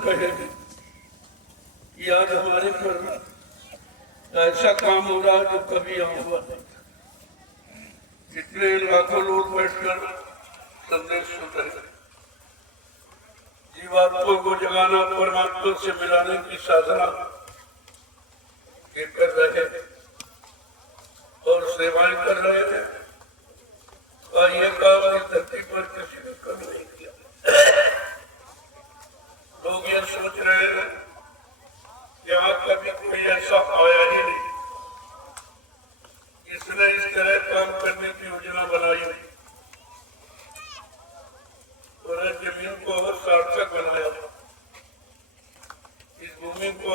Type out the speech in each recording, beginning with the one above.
कहेंगे कि आज हमारे पर ऐसा काम हो रहा है जो कभी यहाँ हुआ नहीं। जितने लाखों लोग बैठकर संदेश सुन रहे, जीवात्मा को जगाना, परमात्मा से मिलाने की साधना कर रहे और सेवाएं कर रहे हैं। और ये काम इस धरती पर किसी ने कभी नहीं किया। लोग ये सोच रहे हैं कि आज कभी कोई ऐसा आया ही नहीं इसने इस तरह काम करने की योजना बनाई और जमीन को सार्थक बनाया, इस भूमि को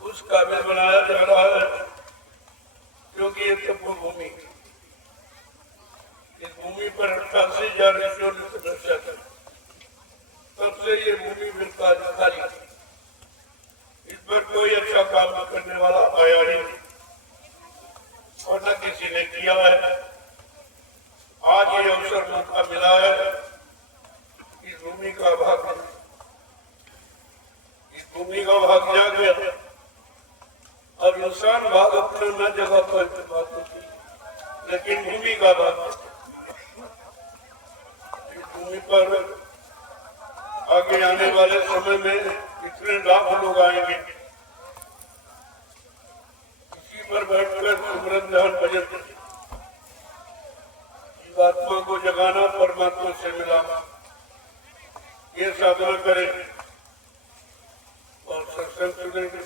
उस काबिल बनाया जा रहा है क्योंकि ये तपो भूमि, इस भूमि पर 88,000 ऋषियों ने तपस्या की, तब से ये भूमि विकासकारी, इस पर कोई अच्छा काम करने वाला आया ही नहीं और न किसी ने किया है। आज ये अवसर मौका मिला है इस भूमि का भाग, इस भूमि का भाग जाग गया। अब इंसान भाग अपने न जगह पर बात होती, लेकिन भूमि का भाग, इस भूमि पर आगे आने वाले समय में इतने लाख लोग आएंगे, इसी पर बैठकर सिमरन ध्यान भजन, जीवात्मा को जगाना, परमात्मा से मिलाना, ये साधना करें और सत्संग सुनेंगे,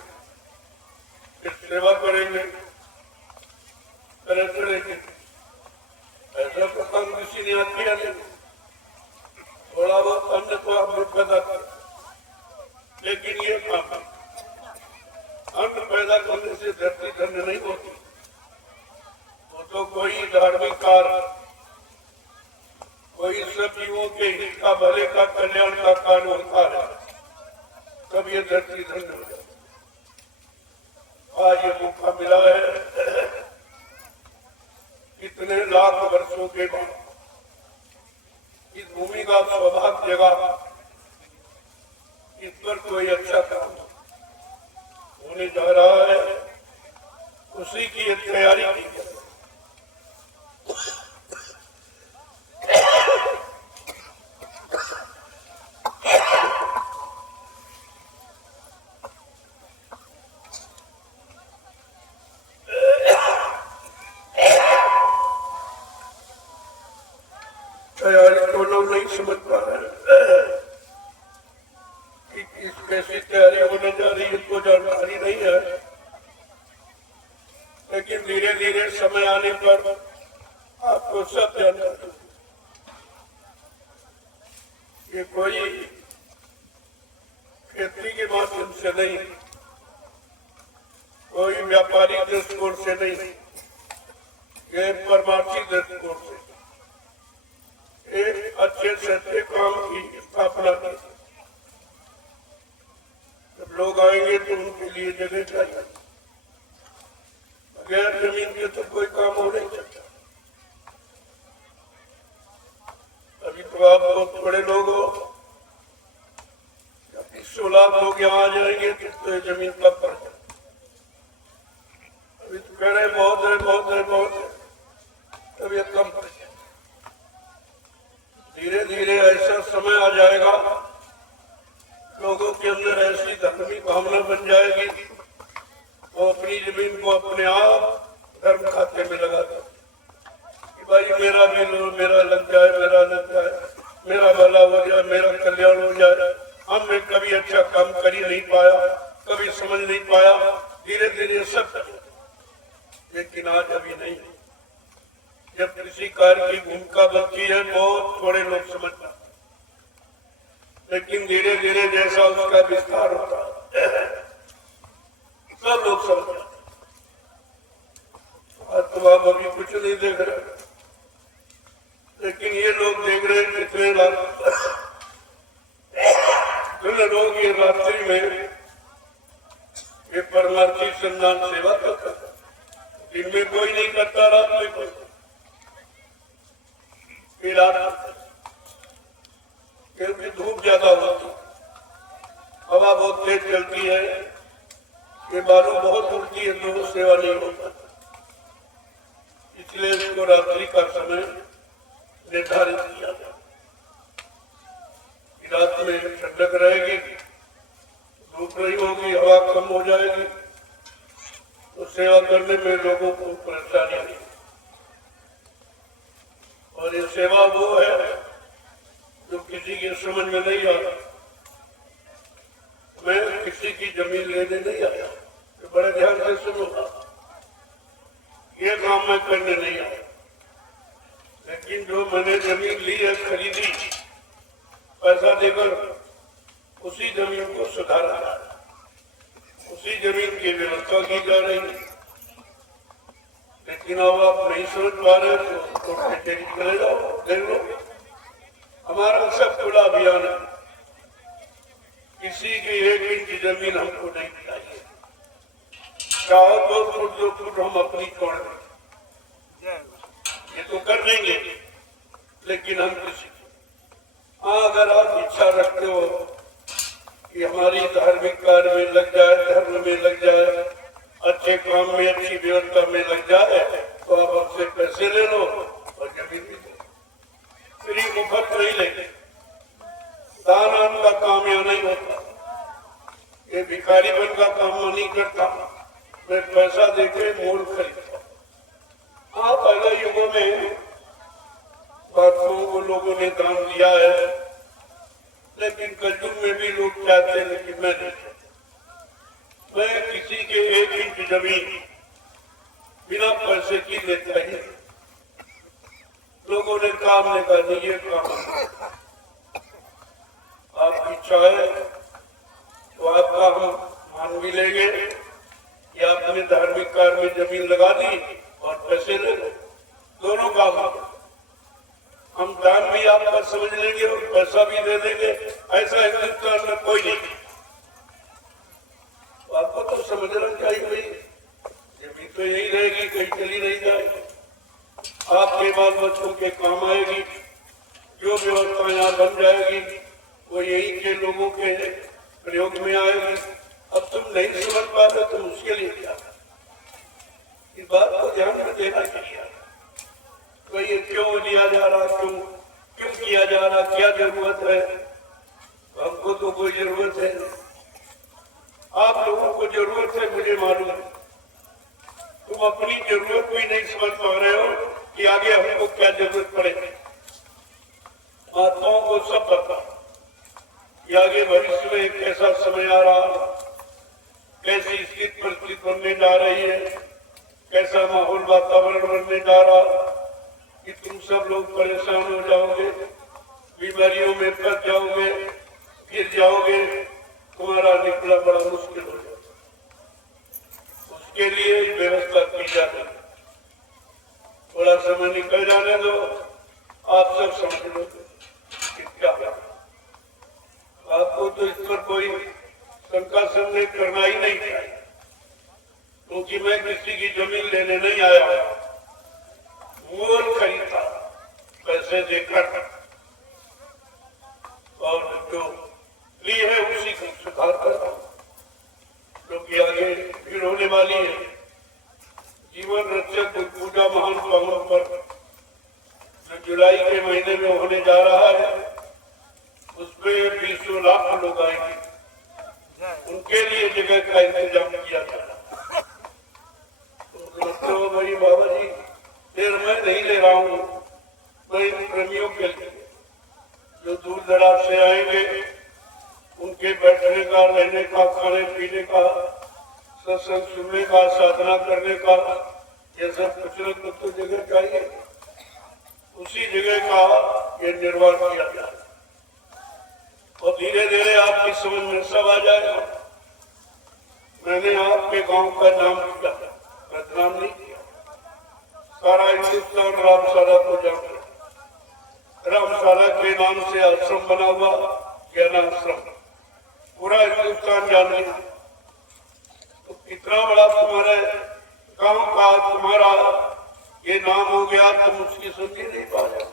फिर सेवा करेंगे, तरह तरह के। ऐसा तो काम किसी ने आज किया नहीं, थोड़ा बहुत अन्य तो आप लोग पैदा कर, लेकिन ये काम अन्न पैदा करने से धरती धन्य नहीं होती। वो तो कोई धार्मिक कार्य, कोई सब जीवों के हित का, भले का, कल्याण का कार्य होता है, तब ये धरती धन्य हो जाती। आज ये मौका मिला है कितने लाख वर्षों के बाद इस भूमि का सौभाग्य जगा, इस पर कोई अच्छा काम होने जा रहा है, उसी की तैयारी की जाए। तैयारी तो लोग नहीं समझ पा रहे कि किस कैसी तैयारी होने जा रही है, तो जानकारी नहीं है, लेकिन धीरे धीरे समय आने पर आपको सब जानकारी। ये कोई खेती के माध्यम से नहीं, कोई व्यापारिक दृष्टिकोण से नहीं, ये परमार्थी दृष्टिकोण से एक अच्छे से अच्छे काम की स्थापना की। जब लोग आएंगे तो उनके लिए जगह चाहिए, बगैर जमीन के तो कोई काम हो नहीं सकता। अभी तो आप बहुत बड़े लोग हो, जब 100 लाख लोग यहाँ आ जाएंगे तो ये जमीन कब पर जाए। अभी तो कह रहे बहुत है, बहुत है, बहुत है, तब ये कम पड़ जाए। धीरे धीरे ऐसा समय आ जाएगा, लोगों के अंदर ऐसी धर्मी भावना बन जाएगी, वो अपनी जमीन को अपने आप धर्म खाते में लगा दे कि भाई मेरा भी लो, मेरा लग जाए, मेरा लग जाए, मेरा भला हो जाए, मेरा कल्याण हो जाए। हमने कभी अच्छा काम कर ही नहीं पाया, कभी समझ नहीं पाया, धीरे धीरे सब, लेकिन आज अभी नहीं। जब किसी कार्य की भूमिका बनती है बहुत थोड़े लोग समझ पाते, लेकिन धीरे धीरे जैसा उसका विस्तार होता है सब लोग समझ जाते। आज तो आप अभी कुछ नहीं देख रहे, लेकिन ये लोग देख रहे हैं कितने लोग ये रात्रि में ये परमार्थी संधान सेवा करता, दिन में कोई नहीं करता, रात में कोई, क्योंकि धूप ज्यादा होती, हवा बहुत तेज चलती है, ये बालू बहुत उड़ती है तो सेवा नहीं होता, इसलिए इसको रात्रि का समय निर्धारित किया गया। रात में ठंडक रहेगी, धूप नहीं होगी, हवा कम हो जाएगी, तो सेवा करने में लोगों को परेशानी नहीं। और ये सेवा वो है जो किसी की समझ में नहीं आता। मैं किसी की जमीन लेने नहीं आया, तो बड़े ध्यान से सुनूंगा, ये काम मैं करने नहीं आया। लेकिन जो मैंने जमीन ली है, खरीदी पैसा देकर, उसी जमीन को सुधारा जा रहा है, उसी जमीन की व्यवस्था की जा रही है। लेकिन अब आप नहीं समझ पा रहे तो कोर्ट कचहरी चले जाओ, देख लो। हमारा सब खुला अभियान है, किसी की 1 इंच जमीन हमको नहीं चाहिए, चाहो 2 फुट 2 फुट हम अपनी छोड़ दें, ये तो कर देंगे, लेकिन हम किसी अगर आप इच्छा रखते हो कि हमारी धार्मिक कार्य में लग जाए, धर्म में लग जाए, अच्छे काम में, अच्छी व्यवस्था में लग जाए, तो आप हमसे पैसे ले लो और जमीन भी दो, फ्री मुफ्त नहीं लेंगे। दान आन का काम यहाँ नहीं होता, ये भिखारीपन का काम मैं नहीं करता, मैं पैसा देके मोल खरीदता। हाँ, पहले युगों में बादशाहों को लोगों ने दान दिया है, लेकिन कलयुग में भी लोग चाहते हैं कि मैं नहीं चाहता। मैं किसी के 1 इंच जमीन बिना पैसे की लेता ही। लोगों ने काम ने कहा नहीं, ये काम आपकी इच्छा है तो आपका हम मान भी लेंगे कि आपने धार्मिक कार्य में जमीन लगा दी और पैसे ले लो, दोनों काम हम दान भी आपका समझ लेंगे और पैसा भी दे देंगे। ऐसा हिंदुस्तान में कोई नहीं। तो आपको तो समझना चाहिए भाई, जमीन तो यही रहेगी, कहीं चली नहीं जाएगी, आपके बाल बच्चों के काम आएगी। जो व्यवस्था यहाँ बन जाएगी वो यही के लोगों के प्रयोग में आएगी। अब तुम नहीं समझ पा रहे तो उसके लिए क्या, इस बात को ध्यान में देना चाहिए। तो ये क्यों लिया जा रहा, क्यों किया जा रहा, क्या जरूरत है? हमको तो कोई जरूरत है, आप लोगों को जरूरत है, मुझे मालूम है। तुम अपनी जरूरत भी नहीं समझ पा रहे हो कि आगे हमको क्या जरूरत पड़ेगी। महात्माओं को सब पता कि आगे भविष्य में एक ऐसा समय आ रहा, कैसी स्थिति परिस्थिति बनने जा रही है, कैसा माहौल वातावरण बनने जा रहा कि तुम सब लोग परेशान हो जाओगे, बीमारियों में फंस जाओगे, गिर जाओगे, तुम्हारा निकलना बड़ा मुश्किल हो जाएगा। उसके लिए व्यवस्था की जाती है। थोड़ा समय निकल जाने दो, आप सब समझ लो कि क्या है। आपको तो इस पर कोई शंका संदेह करना ही नहीं चाहिए, क्योंकि मैं किसी की जमीन लेने नहीं आया, मोल खरीदा पैसे देकर, और जो ली है उसी को सुधार करता हूँ, क्योंकि आगे भीड़ होने वाली है। जीवन रक्षक पूजा महान पावन पर जो जुलाई के महीने में होने जा रहा है, उसमें 20 लाख लोग आएंगे, उनके लिए जगह का इंतजाम किया जा रहा है। तो भाई बाबा जी, फिर मैं नहीं ले रहा हूँ, मैं इन प्रेमियों के लिए जो दूर दराज से आएंगे, उनके बैठने का, रहने का, खाने पीने का, सत्संग सुनने का, साधना करने का, ये सब कुछ न कुछ तो जगह चाहिए। उसी जगह का ये निर्माण किया जाए और धीरे धीरे आपकी समझ में सब आ जाएगा। मैंने आपके गांव का नाम किया, बदनाम नहीं किया। सारा हिंदुस्तान रामशाला को जानता है। रामशाला के नाम से आश्रम बना हुआ, ज्ञानाश्रम, पूरा हिंदुस्तान जान लिया। तो कितना बड़ा तुम्हारे गांव का, तुम्हारा ये नाम हो गया, तुम उसकी समझ नहीं पा रहे,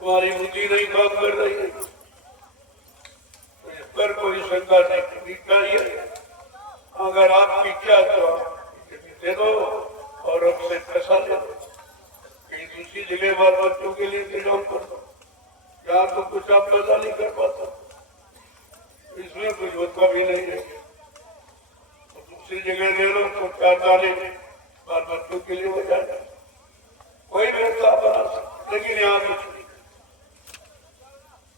तुम्हारी बुद्धि नहीं काम कर रही है। पर कोई शंका नहीं चाहिए। अगर आपकी क्या तो आप दे दो और हमसे पैसा ले दो, कहीं दूसरी जगह बाल बच्चों के लिए इंतजाम कर दो। यहाँ तो कुछ आप पैसा नहीं कर पाता, इसमें कुछ होता भी नहीं है। तो दूसरी जगह ले लो तो 4 दाने बाल बच्चों के लिए हो जाए, कोई व्यवस्था बना सकते। लेकिन यहाँ कुछ नहीं,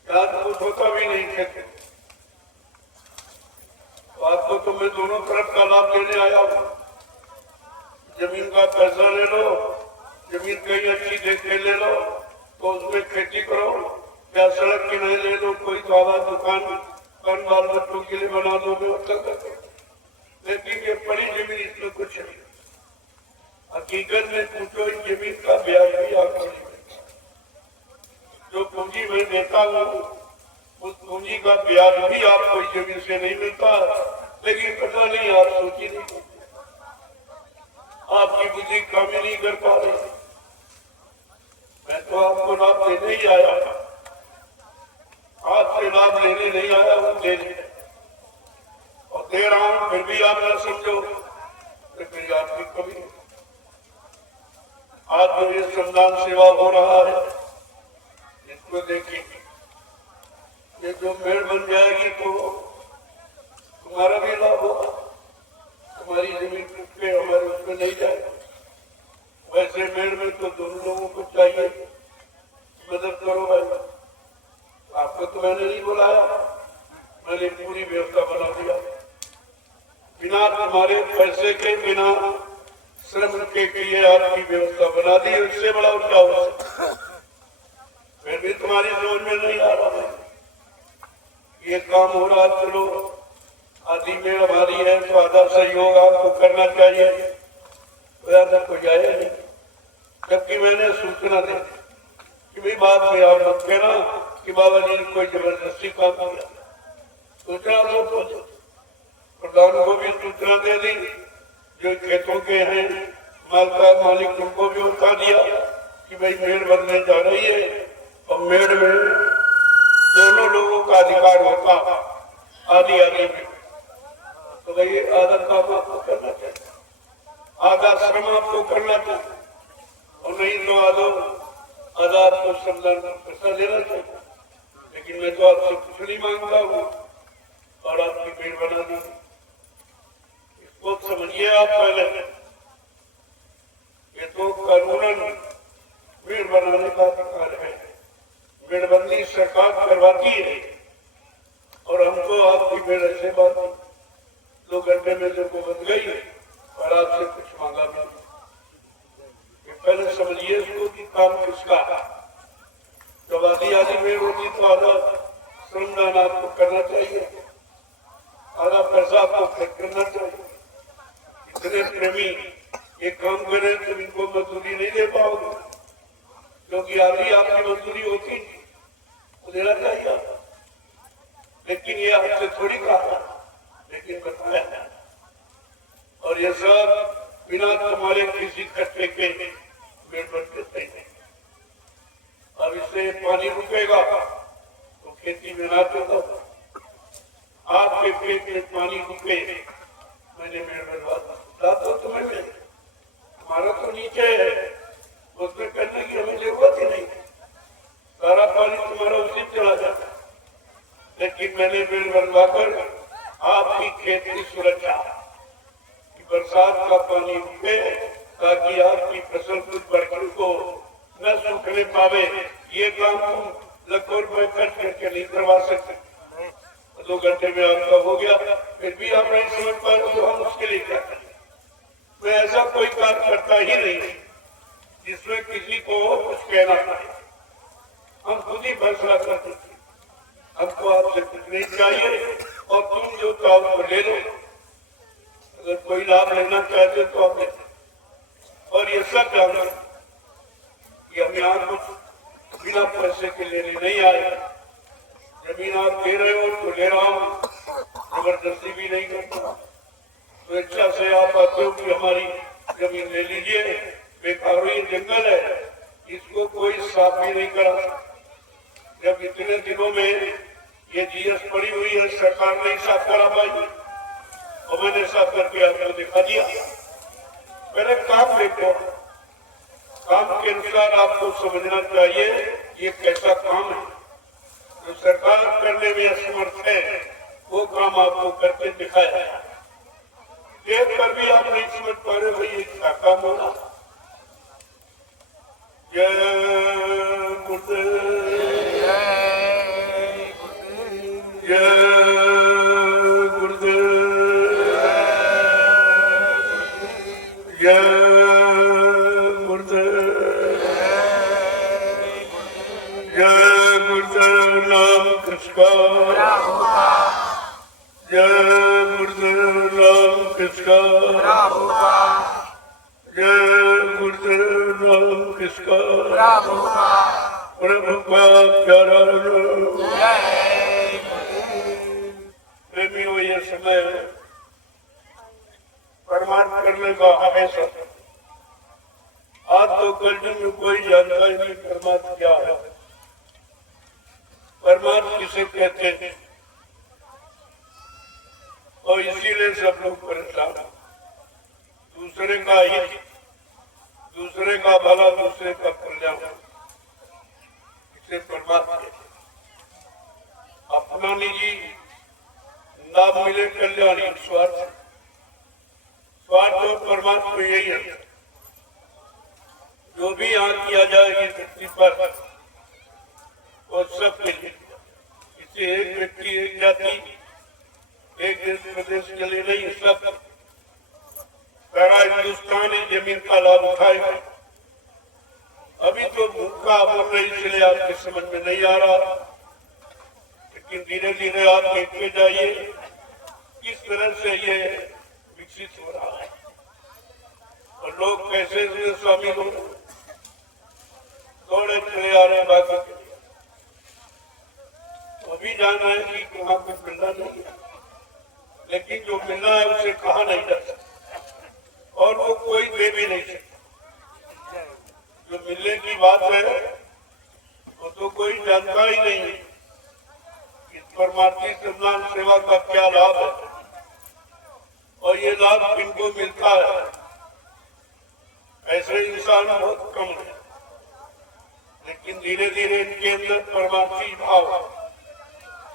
यहाँ तो कुछ होता भी नहीं कहते। तो आपको तो मैं दोनों तरफ का लाभ देने आया हूँ। जमीन का पैसा ले लो, जमीन कहीं अच्छी देख के ले लो तो उसमें खेती करो, या सड़क किनारे ले लो, कोई दावा दुकान बाल बच्चों के लिए बना दो, व्यवस्था कर दो। लेकिन ये पड़ी जमीन, इसमें कुछ नहीं। हकीकत में पूछो, इस जमीन का ब्याज भी आपको नहीं मिलता। जो पूंजी मैं देता हूँ उस पूंजी का ब्याज भी आपको इस जमीन से नहीं मिलता। लेकिन पता नहीं, आप सोची नहीं करते, आपकी बुद्धि काम ही नहीं कर पा रही। मैं तो आपको लाभ देने ही आया, आपसे लाभ लेने नहीं आया हूँ, देने और दे रहा हूँ। फिर भी आप न समझो तो फिर आपकी कमी। आज जो ये श्रमदान सेवा हो रहा है, इसको देखिए, ये जो मेड़ बन जाएगी तो तुम्हारा भी लाभ होगा। तुम्हारी जमीन टूट के हमारे उसमें नहीं जाएगा। वैसे मेड़ में तो दोनों लोगों को चाहिए मदद करो भाई। आपको तो मैंने नहीं बुलाया, मैंने पूरी व्यवस्था बना दिया, बिना तुम्हारे पैसे के, बिना श्रम के लिए आपकी व्यवस्था बना दी। उससे बड़ा और क्या हो सकता। फिर भी तुम्हारी समझ में नहीं आ रहा है ये काम हो रहा। चलो आदि में हमारी है तो आधा सहयोग आपको करना चाहिए, तो ज्यादा कोई जाए नहीं। जबकि मैंने सूचना दी कि भाई बाद में आप मत कहना कि बाबा जी ने कोई जबरदस्ती काम किया। सूचना दो, प्रधान को भी सूचना दे दी, जो खेतों के हैं मालिक उनको भी बता दिया कि भाई मेड़ बनने जा रही है और मेड़ में दोनों लोगों का अधिकार होता आदि आदि में। तो भाई आधा काम आपको करना चाहिए, आधा श्रम आपको करना चाहिए, और नहीं तो आधा आपको श्रमदान पैसा देना चाहिए। लेकिन मैं तो आपसे कुछ नहीं मांगता हूँ और आपकी मेड़ बना दी। इसको समझिए आप पहले, ये तो कानूनन मेड़ बनाने का अधिकार है। मेड़बंदी सरकार करवाती है और हमको आपकी मेड़ ऐसे बात 2 घंटे में जो बन गई और आपसे कुछ मांगा भी नहीं। पहले समझिए इसको कि काम किसका। जब आधी मेड़ होती तो आधा श्रमदान आपको करना चाहिए, आधा पैसा आपको खर्च करना चाहिए। इतने प्रेमी ये काम करें तो इनको मजदूरी नहीं दे पाओगे, क्योंकि आधी आपकी मजदूरी होती तो देना चाहिए। लेकिन ये आपसे थोड़ी कहा, लेकिन बताया। और ये सब बिना तुम्हारे किसी खर्चे के पेड़ बन देते हैं। अब इससे पानी रुकेगा तो खेती में ना चलता। आपके पेट में पानी रुके, मैंने मेड़ बनवा तो तुम्हें मिले, हमारा तो नीचे है, उसमें करने की हमें जरूरत ही नहीं। सारा पानी तुम्हारा उसी चला जाता। लेकिन मैंने मेड़ बनवाकर आपकी खेत की सुरक्षा, बरसात का पानी रुके ताकि आपकी फसल कुछ बरकत को न सूखने पावे। ये काम तुम लाखों रुपए खर्च करके नहीं करवा सकते। 2 घंटे में आपका हो गया, फिर भी आप नहीं समझ पा रहे तो हम उसके लिए क्या करें। मैं ऐसा कोई कार्य करता ही नहीं जिसमें किसी को कुछ कहना पड़े। हम खुद ही फैसला कर सकते। हमको आपसे कुछ नहीं चाहिए और तुम जो चाहो ले लो। अगर कोई लाभ लेना चाहते तो आप ले। और ये सब जानना कि हम यहाँ कुछ बिना पैसे के लेने नहीं आए। जमीन आप दे रहे हो तो ले रहा हूँ, जबरदस्ती भी नहीं करता। तो इच्छा से आप आते हो कि हमारी जमीन ले लीजिए, बेकार ये जंगल है, इसको कोई साफ भी नहीं करा। जब इतने दिनों में ये जीएस पड़ी हुई है, सरकार नहीं साफ करा पाई और मैंने साफ करके आपको दिखा दिया। पहले काम देखो, काम के अनुसार आपको समझना चाहिए ये कैसा काम है। जो सरकार करने में असमर्थ है वो काम आपको करके दिखाया। देख कर भी आप नहीं समझ पा रहे भाई ये क्या काम होगा। जय गुरुदेव, जय गुरुदेव, जय गुरुदेव, जय गुरुदेव नाम कृष्ण, जय गुरुदेव नाम कृष्ण, जय गुरुदेव नाम कृष्ण, प्रभु का प्यारा प्रेमियों। ये समय परमार्थ करने का है सब। आज तो कलयुग में कोई जानकारी नहीं परमार्थ क्या है, परमार्थ किसे कहते हैं, और इसीलिए सब लोग परेशान हैं। दूसरे का हित, दूसरे का भला, दूसरे का कल्याण, इसे परमार्थ कहते हैं। अपना निजी लाभ मिले कल्याण, स्वार्थ, स्वार्थ और परमार्थ को यही है। जो भी यहाँ किया जाएगी धरती पर और सब के लिए, इसे एक व्यक्ति, एक जाति, एक देश प्रदेश के लिए नहीं, सब सारा हिंदुस्तान ही जमीन का लाभ उठाएगा। अभी तो भूखा बोल रही, इसलिए आपके समझ में नहीं आ रहा, लेकिन धीरे धीरे आप देखते जाइए किस तरह से ये विकसित हो रहा है और लोग कैसे इसमें शामिल हो दौड़े चले आ रहे हैं बाकी के लिए। अभी जाना है कि कहाँ पे मिलना नहीं है, लेकिन जो मिलना है उसे कहा नहीं जा सकता और वो कोई दे भी नहीं सकता। जो मिलने की बात है वो तो कोई जानता ही नहीं है। इस परमार्थी सम्मान सेवा का क्या लाभ है और ये लाभ किनको मिलता है, ऐसे इंसान बहुत कम है। लेकिन धीरे धीरे इनके अंदर परमार्थी भाव,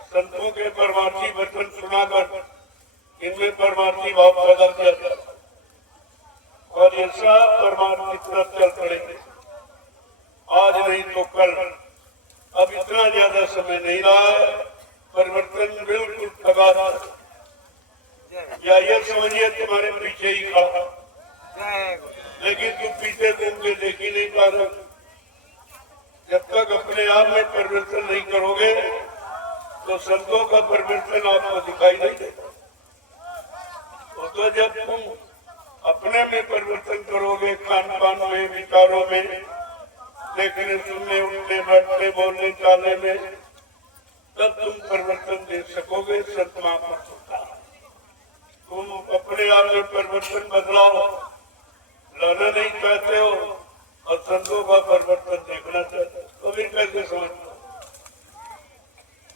संतों के परमार्थी वचन सुनाकर इनमें परमार्थी भाव पैदा किया जाता और ये सब परमार्थ की तरफ चल पड़ेंगे। आज नहीं तो कल, अब इतना ज्यादा समय नहीं रहा है, परिवर्तन बिल्कुल तगादा है। या ये समझिए तुम्हारे पीछे ही खड़ा, लेकिन तुम पीछे घूम के देख ही नहीं पा रहे। जब तक अपने आप में परिवर्तन नहीं करोगे तो संतों का परिवर्तन आपको दिखाई नहीं देगा। तो जब तुम अपने में परिवर्तन करोगे, खान पान में, विचारों में, देखने सुनने, उठने बैठने, बोलने चालने में, तब तुम परिवर्तन देख सकोगे। संत महापुरुष होता है। तुम अपने आप में परिवर्तन बदलाओ लाना नहीं चाहते हो और संतों का परिवर्तन देखना चाहते हो, तो फिर कैसे समझ पाओ?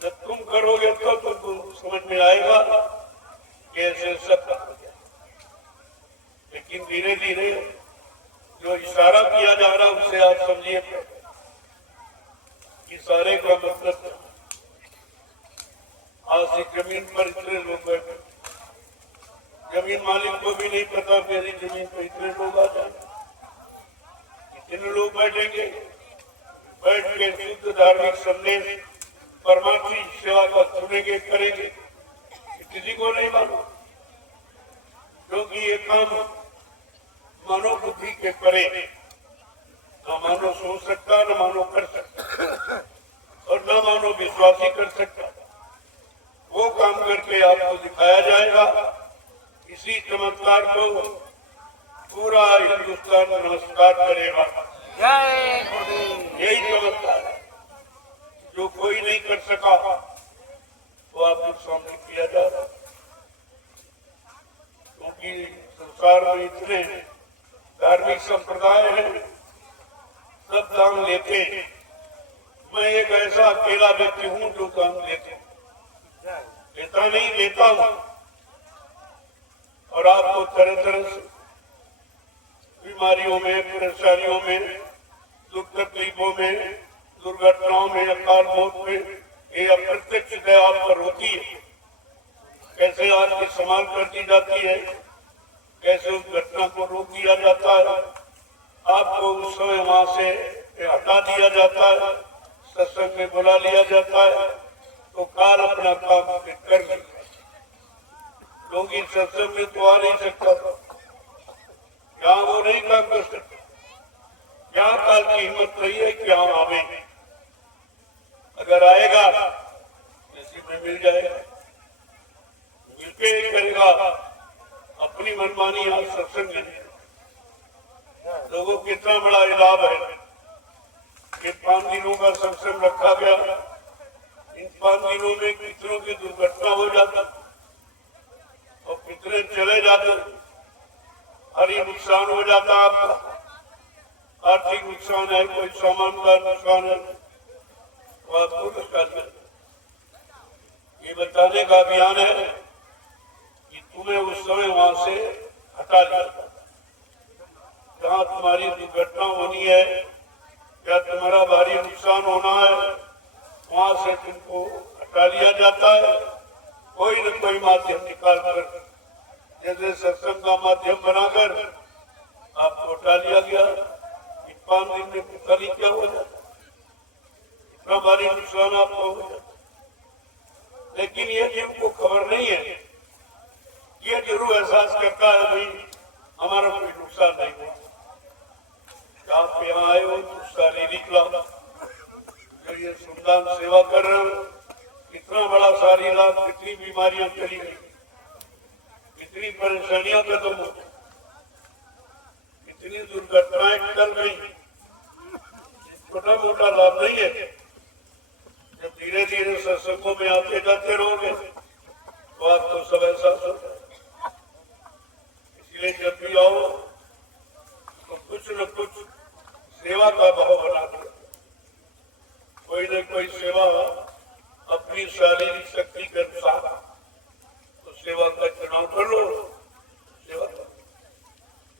जब तुम करोगे तो तुमको समझ में आएगा कैसे सब हो गया। लेकिन धीरे धीरे जो इशारा किया जा रहा है उसे आप समझिए। इशारे का मतलब आज जमीन पर इतने लोग बैठे, जमीन मालिक को भी नहीं पता मेरी जमीन पर इतने लोग आ जाए। इतने लोग बैठेंगे, बैठ के शुद्ध धार्मिक संदेश परमार्थी सेवा का सुनेंगे, करेंगे, किसी को नहीं मालूम, क्योंकि ये काम मानव बुद्धि के परे, न मानव सोच सकता, न मानव कर सकता और न मानव विश्वासी कर सकता। वो काम करके आपको दिखाया जाएगा। इसी चमत्कार को पूरा हिंदुस्तान नमस्कार करेगा। यही चमत्कार है जो कोई नहीं कर सका, वो आपके सामने किया जा रहा है। क्योंकि संसार में इतने धार्मिक संप्रदाय हैं, सब दान लेते हैं। मैं एक ऐसा अकेला व्यक्ति हूँ जो दान लेते, लेता नहीं, लेता हूं। और आपको तरह तरह से बीमारियों में, परेशानियों में, दुख तकलीफों में, दुर्घटनाओं में, अकाल मौत में ये अप्रत्यक्ष दया आप पर होती है। कैसे आपकी संभाल कर दी जाती है, कैसे उस घटना को रोक दिया जाता है, आपको उस समय वहां से हटा दिया जाता है, सत्संग में बुला लिया जाता है, तो काल अपना काम कर लेता है। क्योंकि सत्संग में तो आ नहीं सकता था, यहाँ वो नहीं काम कर सकते। यहाँ काल की हिम्मत नहीं है कि यहाँ आवे, अगर आएगा किसी में मिल जाएगा, मिलके ही करेगा। अपनी मनमानी यहाँ सत्संग में लोगों को कितना बड़ा लाभ है कि 5 दिनों का सत्संग रखा गया। इन 5 दिनों में कितनों की दुर्घटना हो जाता और कितने चले जाते, भारी नुकसान हो जाता। आपका आर्थिक नुकसान है, कोई सामान का नुकसान है, तो आपको नुकसान है। ये बताने का अभियान है कि तुम्हें उस समय वहां से हटा दिया, जहाँ तुम्हारी दुर्घटना होनी है या तुम्हारा भारी नुकसान होना है, वहां से तुमको हटा लिया जाता है। कोई न कोई माध्यम निकाल कर, जैसे सत्संग का माध्यम बनाकर आपको हटा लिया गया। 5 दिन में पता नहीं क्या हो जाता, इतना भारी नुकसान आपको हो जाता। लेकिन ये जिनको खबर नहीं है, ये जरूर एहसास करता है भाई हमारा कोई नुकसान नहीं हुआ। आप यहाँ आए हो तो शारीरिक लाभ, जो ये श्रमदान सेवा कर रहे हो, कितना बड़ा शारीरिक लाभ, कितनी बीमारियां चली गई, कितनी परेशानियां खत्म हो, कितनी दुर्घटनाएं टल गई। छोटा मोटा लाभ नहीं है। जब धीरे धीरे सत्संगों में आते जाते रहोगे तो आपको सब एहसास होगा। इसलिए जब भी आओ तो कुछ न कुछ सेवा का भाव बना दो। कोई न कोई सेवा अपनी शारीरिक शक्ति के अनुसार तो सेवा का चुनाव कर लो, सेवा करो।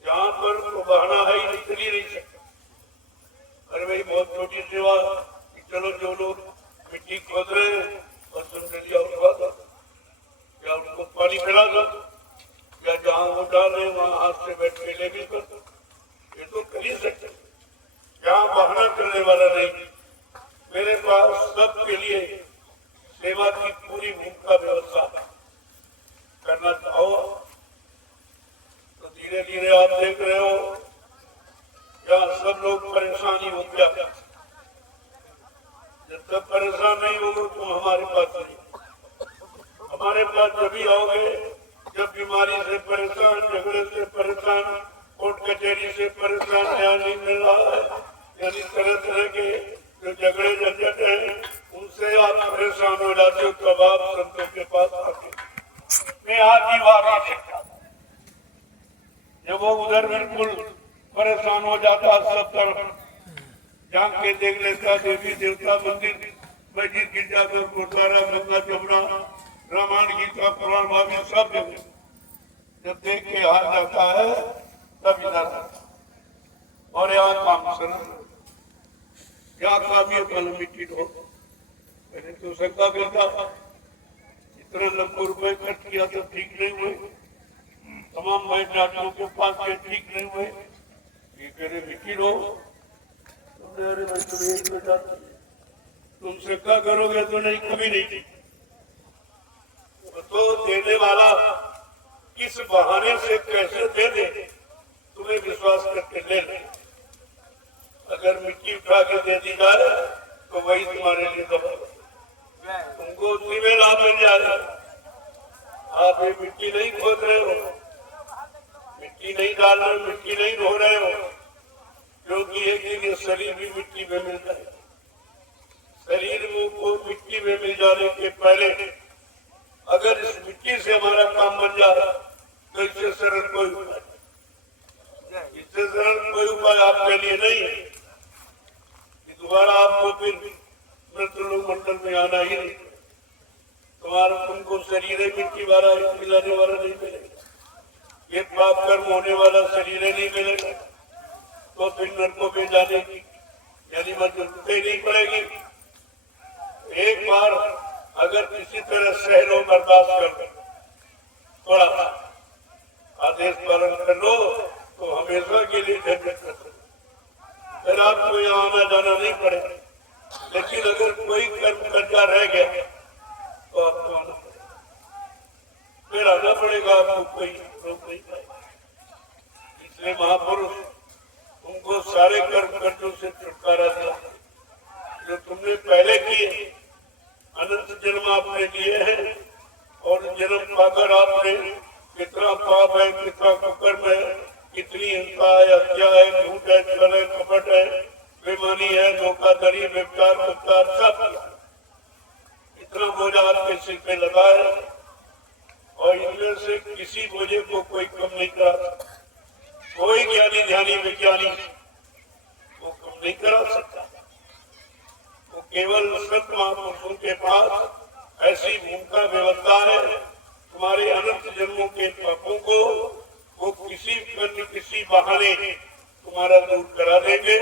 यहाँ पर तो बहाना है ही, निकल ही नहीं सकता। अरे भाई बहुत छोटी सेवा, चलो जो लोग मिट्टी खोद रहे हैं और तुमने लिया उठवा दो, या उनको पानी पिला दो, या जहाँ वो डाल रहे वहाँ हाथ से बैठ के ले भी कर दो, ये तो कर ही सकते। यहाँ बहाना करने वाला नहीं। मेरे पास सबके लिए सेवा की पूरी भूमिका व्यवस्था करना चाहो तो धीरे धीरे आप देख रहे हो यहाँ सब लोग परेशानी हो गया। जब तक परेशान नहीं होगे तुम हमारे पास नहीं। हमारे पास जब भी आओगे जब बीमारी से परेशान, झगड़े से परेशान, कोर्ट कचहरी से परेशान, न्याय नहीं मिल रहा है, यानी तरह तरह के जो झगड़े झंझट है उनसे आप परेशान हो जाते हो, तब आप संतों के पास आते। मैं आज ही बात जब वो उधर बिल्कुल परेशान हो जाता, सब तरफ झांक के देख लेता, देवी देवता मंदिर, मस्जिद, गिरजाघर, गुरुद्वारा, गंगा जमुना, रामायण, गीता, पुराण, भावी सब जगह जब देख के हार जाता है तब इधर आता। और यहाँ काम सुना, यहाँ काम ये कल मिट्टी ढो, मैंने तो शंका करता इतना लाखों रुपए खर्च किया तो ठीक नहीं हुए, तमाम वैज्ञानिकों के पास ये ठीक नहीं हुए, ये कह रहे मिट्टी ढो। अरे भाई तुम एक बेटा तुम शंका करोगे तो नहीं, कभी नहीं। तो देने वाला किस बहाने से कैसे दे दे, तुम्हें विश्वास करके ले ले। अगर मिट्टी उठा के दे दी जाए तो वही तुम्हारे लिए दबा, तुमको उसी में लाभ मिल जाएगा। आप ये मिट्टी नहीं खोद रहे हो, मिट्टी नहीं डाल रहे हो, मिट्टी नहीं ढो रहे हो, क्योंकि एक दिन ये शरीर भी मिट्टी में मिल जाए। शरीर को मिट्टी में मिल जाने के पहले अगर इस मिट्टी से हमारा काम बन जाए तो इससे सरल कोई उपाय, इससे सरल कोई उपाय आपके लिए नहीं है कि दोबारा आपको फिर मृत्यु मंडल में आना ही नहीं। तुम्हारा तुमको शरीर मिट्टी वाला मिलाने वाला नहीं मिलेगा, ये पाप कर्म होने वाला शरीर नहीं मिलेगा, तो फिर नरकों में जाने की यानी मजबूरी नहीं पड़ेगी। एक बार अगर किसी तरह सह लो, बर्दाश्त कर लो, थोड़ा आदेश पालन कर लो, तो हमेशा के लिए झंझट कर दो, फिर आपको यहाँ आना जाना नहीं पड़ेगा। लेकिन अगर कोई कर्म कर्जा रह गया तो आपको आना पड़ेगा, फिर आना पड़ेगा, आपको कोई रोक नहीं पाएगा। इसलिए महापुरुष तुमको सारे कर्म कर्जों से छुटकारा दिया जो तुमने पहले किए, अनंत जन्म आपने लिए हैं, और जन्म पाकर आपने कितना पाप है, कितना कुकर्म है, कितनी हिंसा है, हत्या है, झूठ है, छल है, कपट है, बेईमानी है, धोखाधड़ी, व्यभिचार, उपचार सब किया। इतना बोझा आपके सिर पे लगा है, और इनमें से किसी बोझे को कोई कम नहीं करा सकता। कोई ज्ञानी ध्यानी विज्ञानी वो कम नहीं करा सकता। वो केवल संत महापुरुषों के पास ऐसी भूमिका व्यवस्था है, तुम्हारे अनंत जन्मों के पापों को वो किसी बहाने तुम्हारा दूर करा देंगे,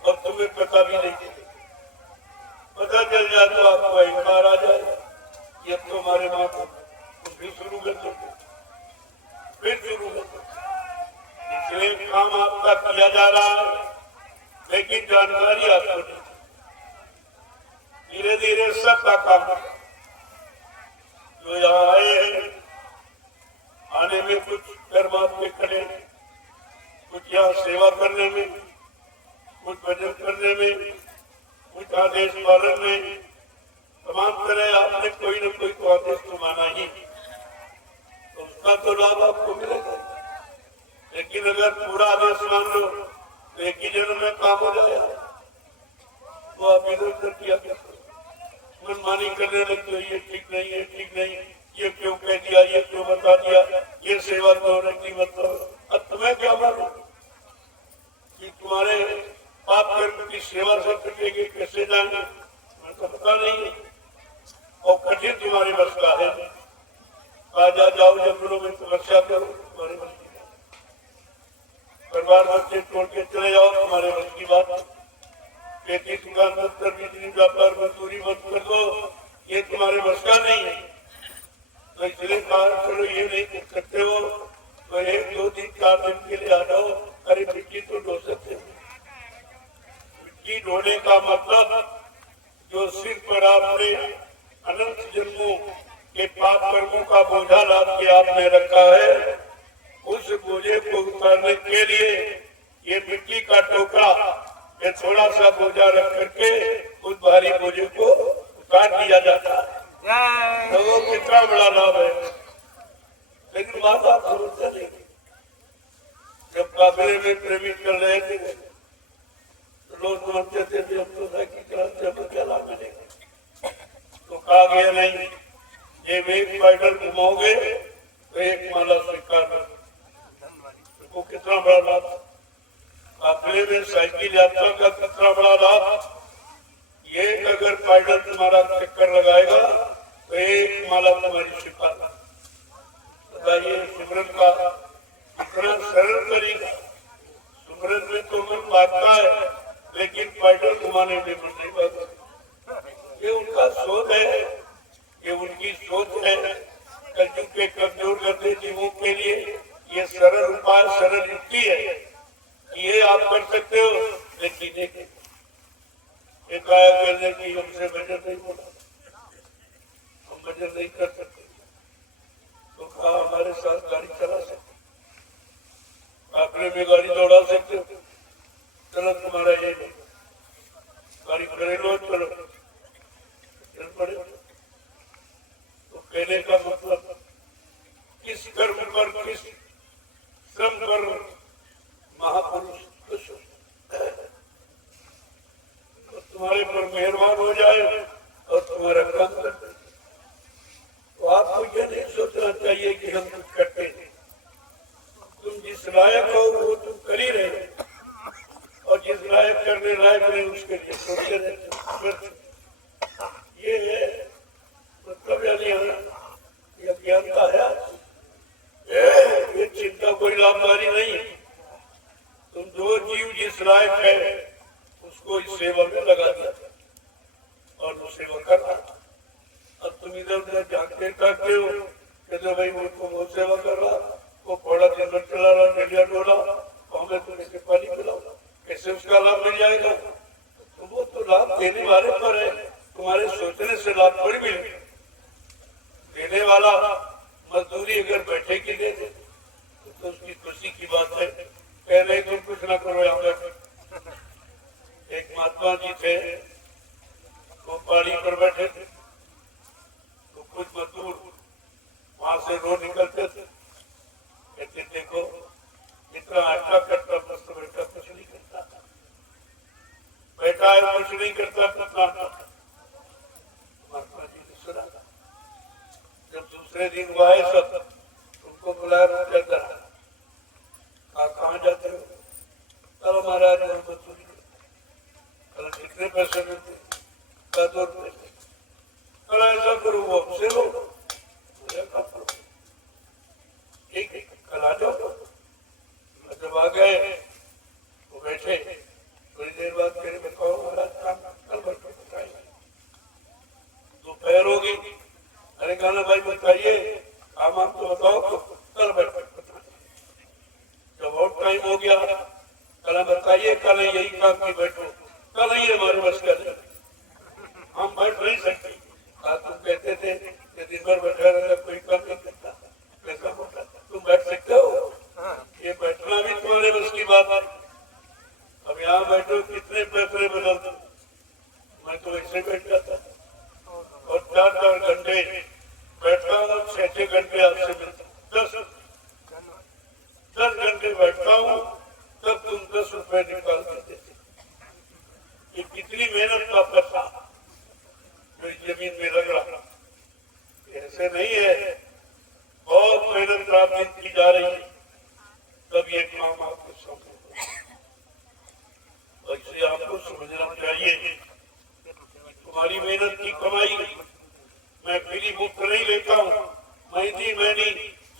और तुम्हें पता भी नहीं चलेगा। पता चल जाए तो आपको अहंकार आ जाए, ये अब तो हमारे माँ को फिर शुरू कर देंगे, फिर शुरू कर देंगे। इसलिए काम आपका किया जा रहा है, लेकिन जानकारी आपको नहीं, धीरे धीरे सबका काम जो यहाँ आए हैं, आने में कुछ कर्म आपके खड़े, कुछ यहाँ सेवा करने में, कुछ भजन करने में, कुछ आदेश पालन में, तमाम तरह आपने कोई न कोई तो आदेश तो माना ही, तो उसका तो लाभ आपको मिलेगा। लेकिन अगर पूरा आदेश मान लो तो एक ही जन्म में काम हो जाएगा, तो आप इधर उधर किया करते, मनमानी करने लगते, ये ठीक नहीं, ये ठीक नहीं, ये क्यों कह दिया, ये क्यों बता दिया, ये सेवा तो नहीं मतलब। अब तुम्हें क्या मालूम कि तुम्हारे पाप कर्म की सेवा से कटेगी, कैसे जाएंगे, मुझे तो पता नहीं है, और कठिन तुम्हारे बस का है। आजा जाओ जंगलों में तपस्या करो, तुम्हारे बस की बात, परिवार बच्चे छोड़ के चले जाओ, तुम्हारे बस की बात, खेती दुकान बंद कर, बिजली व्यापार मजदूरी बंद कर दो, ये तुम्हारे बस का नहीं है। तो इसलिए कहा चलो ये नहीं कर सकते हो तो 1, 2, 3, 4 दिन के लिए आ जाओ। अरे मिट्टी तो ढो सकते हो, मिट्टी ढोने का मतलब जो सिर पर आपने अनंत जन्मों के पाप कर्मों का बोझा लाद के आपने रखा है, उस बोझे को उतारने के लिए ये मिट्टी का टोकरा, ये थोड़ा सा बोझा रख करके उस भारी बोझे को उतार दिया जाता है। तो वो कितना बड़ा लाभ है। लेकिन बात आप समझते नहीं। जब काफिले में प्रेमी चल रहे थे तो लोग समझते थे कि हम तो की क्रांति हमें क्या लाभ मिलेगा, तो कहा गया नहीं, ये एक पैडल घुमाओगे तो 1 माला स्वीकार को, कितना बड़ा लाभ। काफिले में साइकिल यात्रा का कितना बड़ा लाभ। ये अगर पैडल तुम्हारा चक्कर लगाएगा तो 1 माला तुम्हारी शिफा। बताइए सिमरन का इतना सरल तरीका। सिमरन में तो मन भागता है, लेकिन पैडल घुमाने में मन नहीं भागता। ये उनका सोच है, ये उनकी सोच है। कलयुग के कमजोर करते जीवों के लिए ये सरल उपाय, सरल युक्ति है, ये आप कर सकते हो। लेकिन एकाएक कहने की हमसे भजन नहीं बोला, हम भजन नहीं कर सकते, तो कहा हमारे साथ गाड़ी चला सकते, आखिर में गाड़ी दौड़ा सकते हो, चलो तुम्हारा ये नहीं, गाड़ी खड़े लो, चलो चल पड़े। तो कहने का मतलब किस कर्म पर, किस श्रम पर महापुरुष खुश हो, तो तुम्हारे पर मेहरबान हो जाए और तुम्हारा काम कर दे। तो आपको यह नहीं सोचना चाहिए कि हम कुछ करते हैं। तुम जिस लायक हो वो तुम आवश्यकता है? ये चिंता कोई लाभकारी नहीं है। तुम जो जीव जिस लायक है उसको इस सेवा में लगा दिया और वो सेवा कर रहा। अब तुम इधर उधर जागते करते हो कहते भाई मुझको वो सेवा कर रहा, वो थोड़ा दिन भर चला रहा, डलिया डोला, हमें तुम्हें पानी पिलाओ, कैसे उसका लाभ मिल जाएगा? तो वो तो लाभ देने वाले पर है, तुम्हारे सोचने से लाभ थोड़ी मिलेगा। देने वाला मजदूरी अगर बैठे की दे दे तो उसकी खुशी की बात है। कह रहे तुम कुछ ना करो। यहाँ पर एक महात्मा जी थे, वो पहाड़ी पर बैठे थे, तो कुछ मजदूर वहां से रोड निकलते थे, कहते देखो इतना आटा करता मस्त बैठा कुछ नहीं करता, बैठा है कुछ नहीं करता, कितना आटा। महात्मा जी ने सुना। जब दूसरे दिन वो आए सब उनको बुलाया, कहाँ जाते हो? चलो महाराज मजदूरी। कल कितने पैसे मिलते? 2 रुपये। कल ऐसा करो वो हमसे लो, ठीक है कल आ जाओ। जब आ गए वो बैठे, थोड़ी देर बाद मेरे बताओ महाराज कल बैठो बताइए। दोपहर हो गई। अरे गाना भाई बताइए काम आप तो बताओ, तो कल बैठो। जब और टाइम हो गया, कल बताइए कल यही काम की बैठो, कल ही हमारे बस कर, हम बैठ नहीं सकते। तुम कहते थे कि दिन भर बैठा रहता कोई काम नहीं करता, कैसा बोलता? तुम बैठ सकते हो? ये बैठना भी तुम्हारे बस की बात है। अब यहाँ बैठो कितने पैसे बदल दो, मैं तो ऐसे बैठ जाता और 4-4 घंटे बैठता हूँ, 6-6 घंटे आपसे मिलता, 10 घंटे बैठता हूँ, तब तुम 10 रुपए निकाल कर देते। ये कितनी मेहनत का पैसा मेरी जमीन में लग रहा। ऐसे नहीं है, बहुत मेहनत रात दिन की जा रही है, तब ये काम आपको समझ, इसलिए आपको समझना चाहिए तुम्हारी मेहनत की कमाई। मैं फ्री बुक नहीं लेता हूँ, महीने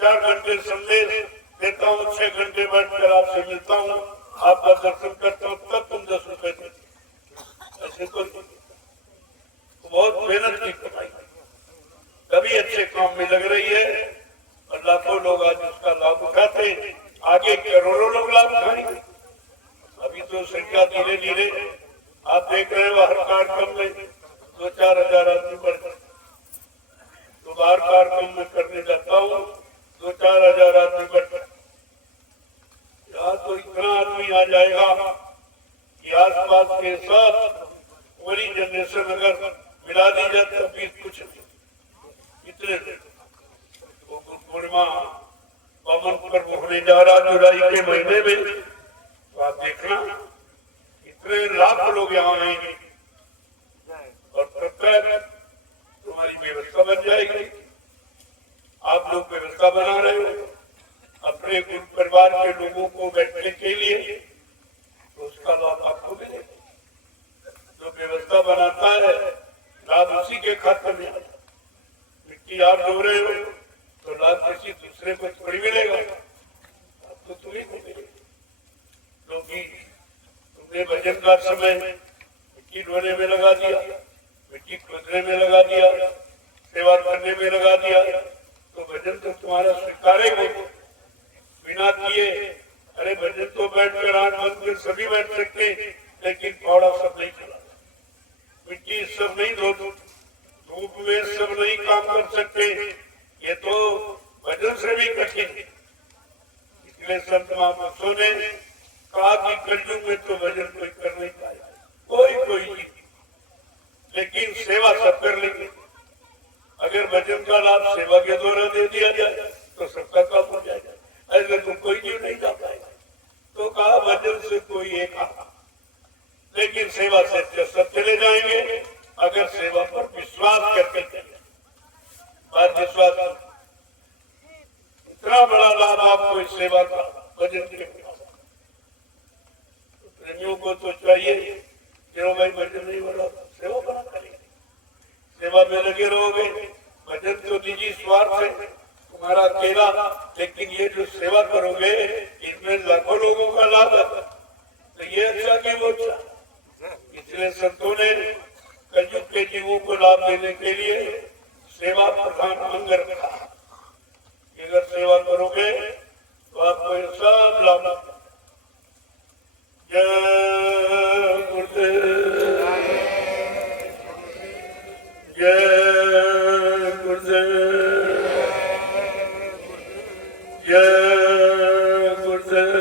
4 घंटे संदेश देता हूँ, 6 घंटे बैठकर आपसे मिलता हूँ, आपका दर्शन करता हूँ, तब तुम 10 रुपए देते। ऐसे तो बहुत मेहनत की कमाई, तभी अच्छे काम में लग रही है और लाखों लोग आज उसका लाभ उठाते, आगे करोड़ों लोग लाभ उठाएंगे। अभी तो संख्या धीरे धीरे आप देख रहे हो, हर कार्यक्रम में 2-4 हजार आदमी बढ़ गए। तो बाहर कार्यक्रम में करने जाता हूँ, 2-4 हजार आदमी बढ़ गए। यहाँ तो इतना आदमी आ जाएगा कि आसपास के साथ पूरी जनरेशन अगर मिला दी जाए तब भी कुछ इतने। तो पूर्णिमा पावन पर्व होने जा रहा जुलाई के महीने में, तो आप देखना इतने लाख लोग यहाँ आएंगे और तब तक तुम्हारी व्यवस्था बन जाएगी। आप लोग व्यवस्था बना रहे हो अपने ग्रुप परिवार के लोगों को बैठने के लिए, तो उसका लाभ आपको मिलेगा। जो व्यवस्था बनाता है लाभ उसी के खाते में आता। मिट्टी आप डो रहे हो तो लाभ किसी दूसरे को थोड़ी मिलेगा, आपको तुम्हें को मिलेगा। क्योंकि तुमने भजन का समय मिट्टी ढोने में लगा दिया, मिट्टी खोदने में लगा दिया, सेवा करने में लगा दिया, तो भजन तो तुम्हारा स्वीकारेगा बिना किए। अरे भजन तो बैठकर आंख बंद कर सभी बैठ सकते, लेकिन पौड़ा सब नहीं चला, मिट्टी सब नहीं धो, धूप में सब नहीं काम कर सकते, ये तो भजन से भी कठिन। इसलिए संत महापुरुषों ने कहा कि कलयुग में तो भजन कोई कर नहीं पाएगा, कोई नहीं, लेकिन सेवा सब कर लेंगे। अगर भजन का लाभ सेवा के द्वारा दे दिया जाए तो सबका काम हो जाएगा। ऐसे तो कोई जीव नहीं जा पाएगा। तो कहा भजन से कोई एक आता, लेकिन सेवा से सब चले जाएंगे अगर सेवा पर विश्वास करके चले। बात विश्वास, इतना बड़ा लाभ आपको इस सेवा का भजन के प्रेमियों को तो चाहिए चलो भाई भजन नहीं हो रहा, सेवा बना करेंगे, सेवा में लगे रहोगे। भजन तो निजी स्वार्थ है, तुम्हारा अकेला, लेकिन ये जो सेवा करोगे इसमें लाखों लोगों का लाभ है, तो ये अच्छा कि वो अच्छा। इसलिए संतों ने कलयुग के जीवों को लाभ देने के लिए सेवा प्रधान अंग रखा। अगर सेवा करोगे तो आपको ये सब लाभ। जय गुरुदेव, जय गुरुदेव, जय गुरुदेव,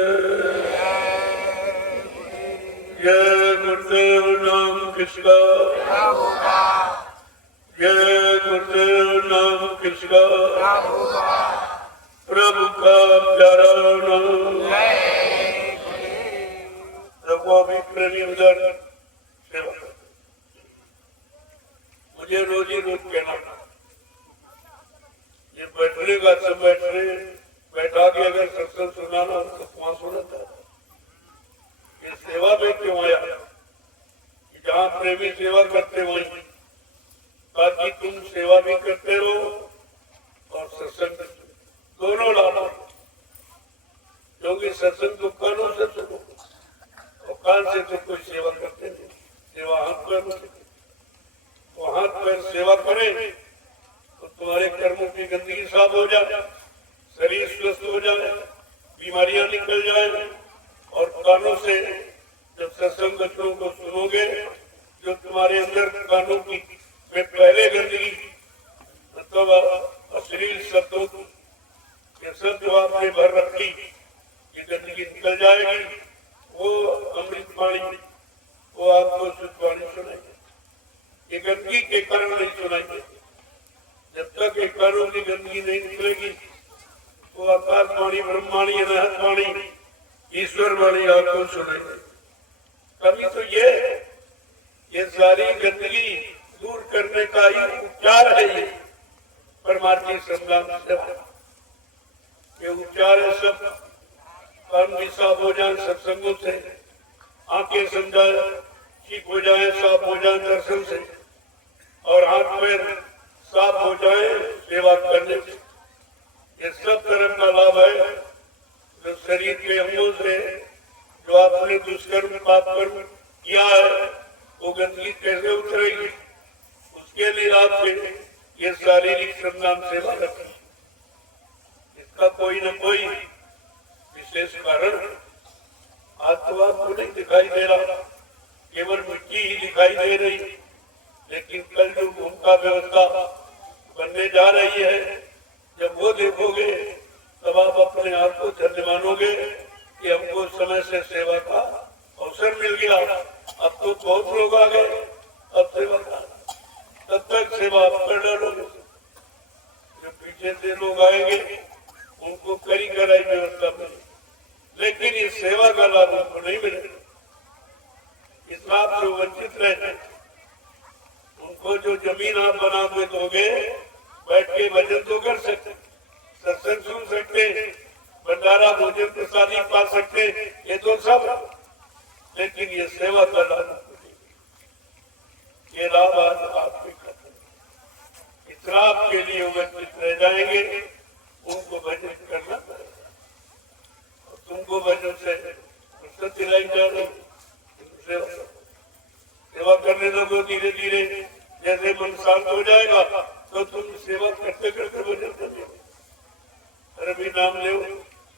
जय गुरुदेव नाम किसका, जय गुरुदेव नाम किसका, प्रभु का प्यारा नाम। प्रभु अभी प्रेमी उधर सेवा, मुझे रोजी रोज कहना, ये बैठने का सब बैठने बैठा के अगर सत्संग सुनाना तो कहाँ सुना था। ये सेवा में क्यों आया, जहाँ प्रेमी सेवा करते वहीं, ताकि तुम सेवा भी करते रहो और सत्संग दोनों लाना। क्योंकि सत्संग तो कानों से सुनो और कान से तो कोई सेवा करते नहीं। सेवा हाथ पैर में, तो हाथ पैर सेवा करें तो तुम्हारे कर्मों की गंदगी साफ हो जाए, शरीर स्वस्थ हो जाए, बीमारियां निकल जाए। और कानों से जब सत्संग बच्चों को सुनोगे, जो तुम्हारे अंदर कानों की में पहले गंदगी मतलब अश्लील शब्दों ये सब जो आपने भर रखी, ये गंदगी निकल जाएगी। वो अमृत पानी, वो आपको शुद्ध पानी सुनाएंगे। ये गंदगी के कारण नहीं सुनाएंगे। जब तक एक कानों की गंदगी नहीं निकलेगी, वो आकाश वाणी, ब्रह्मवाणी, अनहत वाणी, ईश्वर वाणी आपको सुनाएंगे। कभी तो ये सारी गंदगी दूर करने का ही उपचार है। ये परमार्थी संग्राम सेवा, ये उपचार है। सब कर्म भी साफ हो जाए सत्संगों से, आंखें समझाए ठीक हो जाए, साफ हो जाए दर्शन से, और हाथ पैर साफ हो जाए सेवा करने से। ये सब तरफ का लाभ है। जो शरीर के अंगों से जो आपने दुष्कर्म पाप कर्म किया है, वो गंदगी कैसे उतरेगी, उसके लिए आपके ये शारीरिक संग्राम सेवा रखी। इसका कोई न कोई विशेष कारण आज तो आपको नहीं दिखाई दे रहा, केवल मिट्टी ही दिखाई दे रही। लेकिन कल जो भूमिका व्यवस्था बनने जा रही है, जब वो देखोगे तब आप अपने आप को धन्य मानोगे कि हमको समय से सेवा का अवसर मिल गया। अब तो बहुत लोग आ गए, अब सेवा का तब तक सेवा आप कर डालोगे। जो पीछे से लोग आएंगे उनको करी कराई व्यवस्था मिली, लेकिन इस सेवा का लाभ उनको नहीं मिलेगा। इस लाभ से वंचित रहे। उनको जो जमीन आप बना के दोगे, बैठ के भजन तो कर सकते, सत्संग सुन सकते, भंडारा भोजन प्रसादी पा सकते, ये तो सब, लेकिन ये सेवा का लाभ, ये लाभ आज आपके खत्म। इस लाभ के लिए वंचित रह जाएंगे। उनको भजन करना पड़ेगा। और तुमको भजन से फुर्सत दिलाई जा रही, सेवा करने लगो धीरे धीरे। जैसे मन शांत हो जाएगा तो तुम सेवा करते करते भजन कर लो। अरे भी नाम ले,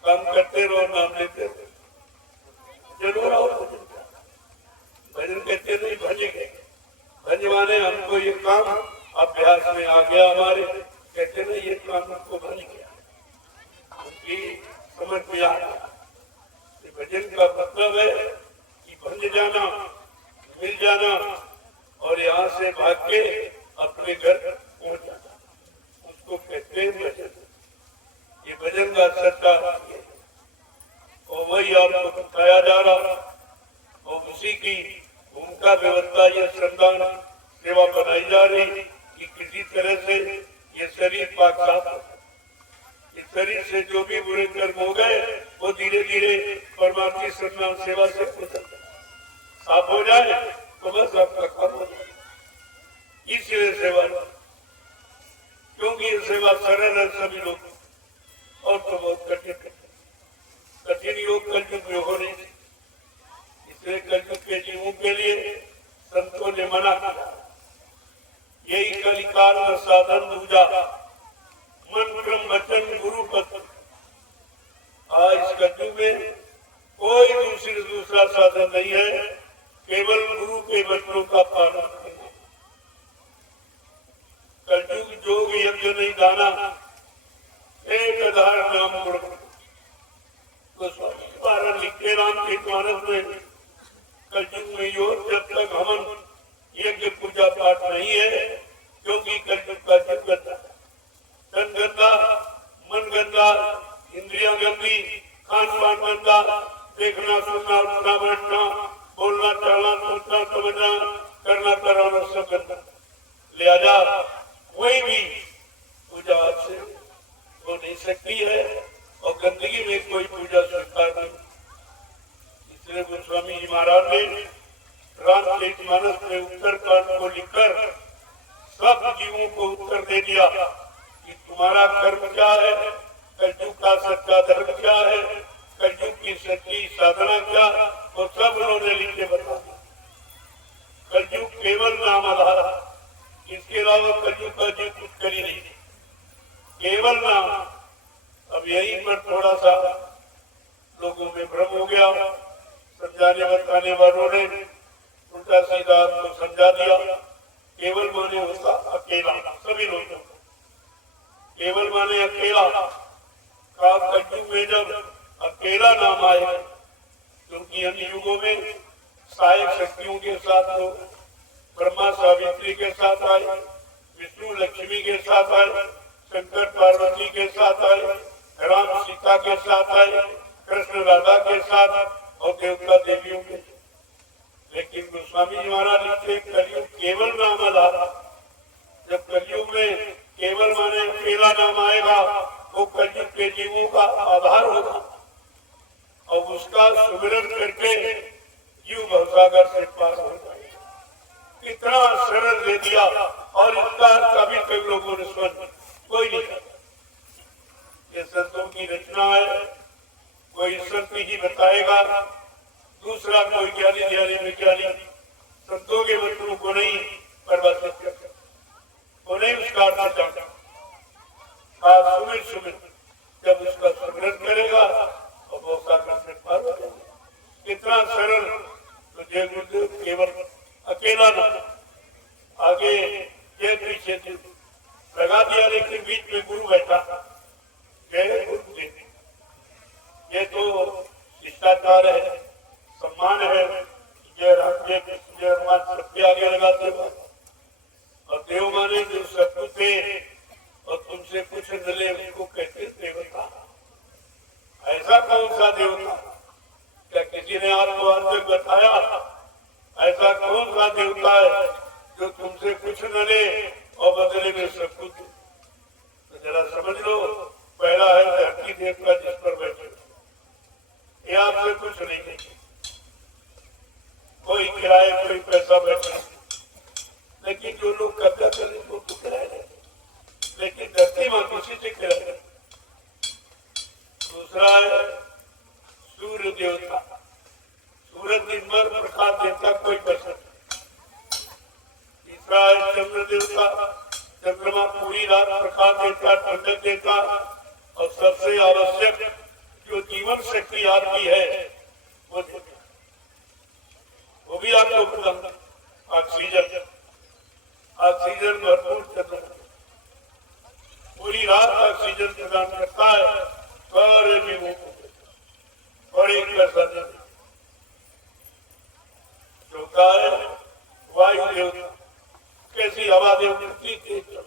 काम करते रहो, नाम लेते रहो, जरूर आओ भजन का। भजन कहते नहीं भजेंगे, भजवाने हमको ये काम अभ्यास में आ गया हमारे, कहते नहीं ये काम हमको भज गया, उनकी समझ में आ गया। भजन का मतलब है कि भज जाना, मिल जाना और यहाँ से भाग के अपने घर पहुंच जाना, उसको कहते हैं भजन। ये भजन का सच्चा और वही आपको बताया जा रहा, और उसी की भूमिका व्यवस्था ये श्रमदान सेवा बनाई जा रही कि किसी तरह से ये शरीर पाक साफ, इस शरीर से जो भी बुरे कर्म हो गए वो धीरे धीरे परमार्थी श्रमदान सेवा से साफ हो जाए तो बस आपका काम हो जाए। इसलिए सेवा, क्योंकि ये सेवा सरल है, सभी लोग और तो बहुत कठिन योग कलयुग में हो नहीं। इसलिए कलयुग के जीवों के लिए संतों ने मना किया। यही कलिकाल में साधन दूजा, मन क्रम वचन गुरु पद। आज इस कलयुग में कोई दूसरा साधन नहीं है, केवल गुरु के वचनों का पालन करना। कलयुग जोग यज्ञ नहीं जाना, एक आधार नाम गुण। तो स्वामी महाराज लिखते रामचरितमानस में, कलयुग में योग जब तक हवन यज्ञ पूजा पाठ नहीं है, क्योंकि कलयुग का युग गंदा, तन गंदा, मन गंदा, इंद्रियां गंदी, खान पान गंदा, देखना सुनना उठना बैठना, बोलना चलना सोचना समझना करना कराना सब गंदा। लिहाजा कोई भी पूजा से हो नहीं सकती है और गंदगी में कोई पूजा स्वीकार नहीं। इसलिए गोस्वामी जी महाराज ने रामचरितमानस में उत्तरकांड को लिखकर सब जीवों को उत्तर दे दिया कि तुम्हारा कर्म क्या है, कलयुग का सच्चा धर्म क्या है, कलयुग की सच्ची साधना क्या, वो सब उन्होंने लिख के बता दिया। कलयुग केवल नाम आधार, इसके अलावा कलयुग का जीव कुछ कर ही नहीं, केवल नाम। अब यही पर थोड़ा सा लोगों में भ्रम हो गया। समझाने बताने वालों ने उल्टा सीधा आपको समझा दिया। केवल माने होता अकेला, सभी लोगों को केवल माने अकेला। कलयुग में जब अकेला नाम आए, क्योंकि अन्य युगों में सहायक शक्तियों के साथ लोग ब्रह्मा सावित्री के साथ आए, विष्णु लक्ष्मी के साथ आए, शंकर पार्वती के साथ आए, राम सीता के साथ आए, कृष्ण राधा के साथ और देवता देवियों के। लेकिन गोस्वामी जी महाराज लिखते कलयुग केवल नाम आधार। जब कलयुग में केवल माने अकेला नाम आएगा, वो कलयुग के जीवों का आधार होगा और उसका सुमिरन करके जीव भवसागर से पार हो जाएगा। कितना सरल दे दिया और इसका कभी कई लोगों ने सुन कोई नहीं करता। ये संतों की रचना है, कोई संत ही बताएगा, दूसरा कोई ज्ञानी ज्ञानी विज्ञानी संतों के वचनों को नहीं परिभाषित करता, उन्हें उसका अर्थ जानता। सुमिर सुमिर जब उसका सुमिरन करेगा और भवसागर से पार हो जाएगा। कितना सरल। तो जय गुरुदेव केवल अकेला ना, आगे जय पीछे लगा दिया, लेकिन बीच में गुरु बैठा। जय गुरुदेव, ये तो शिष्टाचार है, सम्मान है। जय राम जय कृष्ण जय हनुमान सबके आगे लगाते हैं। और देव माने जो शत्रु थे और तुमसे कुछ मिले उसको कहते देवता। ऐसा कौन सा देवता? क्या किसी ने आपको आज तक बताया? ऐसा कौन सा देवता है जो तुमसे कुछ न ले और बदले में सब कुछ? तो जरा समझ लो, पहला है धरती देवता जिस पर बैठे, ये आपसे कुछ नहीं देंगे। कोई किराए कोई पैसा बैठा, लेकिन जो लोग कब्जा करें वो तो किराए देते, लेकिन धरती मां किसी से किराए। दूसरा है सूर्य देवता, सूरज दिन भर प्रकाश देता, कोई पैसा। तीसरा है चंद्र देवता, चंद्रमा पूरी रात प्रकाश देता, ठंडक देता। और सबसे आवश्यक जो जीवन शक्ति आपकी है वो देता, वो भी आपको प्रदान। ऑक्सीजन, ऑक्सीजन भरपूर चंद्र पूरी रात ऑक्सीजन प्रदान करता है सारे जीवों को, और एक पैसा नहीं। चौथा है वायु देवता, कैसी हवा देवती तेज,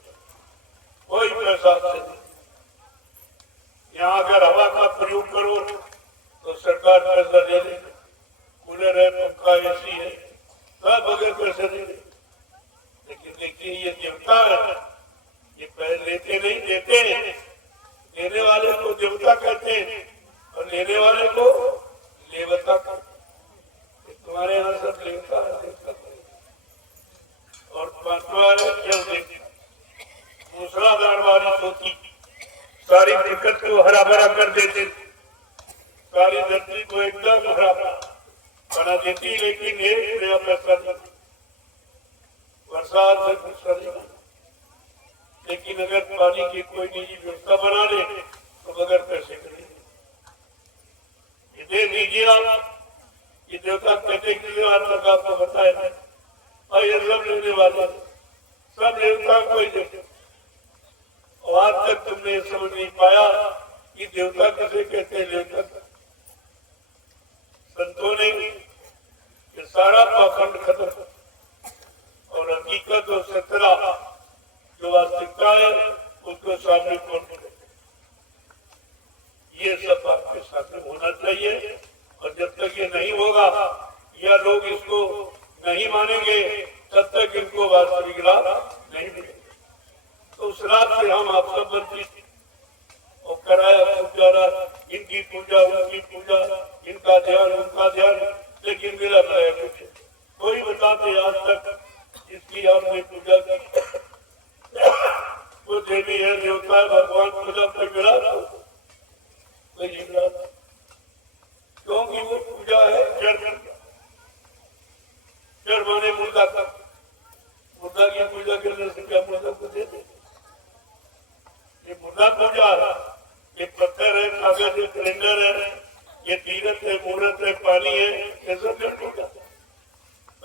कोई पैसा नहीं। यहाँ अगर हवा का प्रयोग करो तो सरकार पैसा दे देगी, कूलर है, पंखा, एसी है, सब अगर पैसा दे देगी। लेकिन देखिए ये देवता है, ये पैसे लेते नहीं, देते हैं। देने वाले को देवता कहते हैं और लेने वाले को लेवता कहते हैं। तुम्हारे यहाँ सब देवता है, देवता और पांचवा है जल देवता। दूसरा दरबारी सोती सारी दिक्कत को हरा भरा कर देते, सारी धरती को एकदम हरा भरा बना देती, लेकिन एक नया पैसा नहीं, बरसात से पैसा नहीं। लेकिन अगर पानी की कोई निजी व्यवस्था बना ले तो बगैर पैसे करेंगे। ये देख लीजिए आप, ये देवता कहते कि आज तक आपको बताया और ये सब लेने वाले सब देवता कोई देते, और आज तक तुमने समझ नहीं पाया कि देवता किसे कहते हैं। देवता संतों ने ये सारा पाखंड खत्म और हकीकत और सतरा जो वास्तविकता है उसको सामने कौन करे, ये सब आपके सामने होना चाहिए। और जब तक ये नहीं होगा या लोग इसको नहीं मानेंगे तब तक इनको वास्तविक लाभ नहीं मिलेगा। तो उस लाभ से हम आप सब वंचित और कराया पूजा, इनकी पूजा उनकी पूजा, इनका ध्यान उनका ध्यान, लेकिन मिला पाया कुछ कोई बताते आज तक जिसकी आपने पूजा की वो देवी है, देवता है, भगवान पूजा पर मिला नहीं मिला, क्योंकि वो पूजा है जड़ माने मुर्दा का, मुर्दा की पूजा करने से क्या मुर्दा को देते, ये मुर्दा पूजा है, ये पत्थर है, कागज है, कैलेंडर है, ये तीरथ है, मुहूर्त है, पानी है, ये सब जड़ पूजा।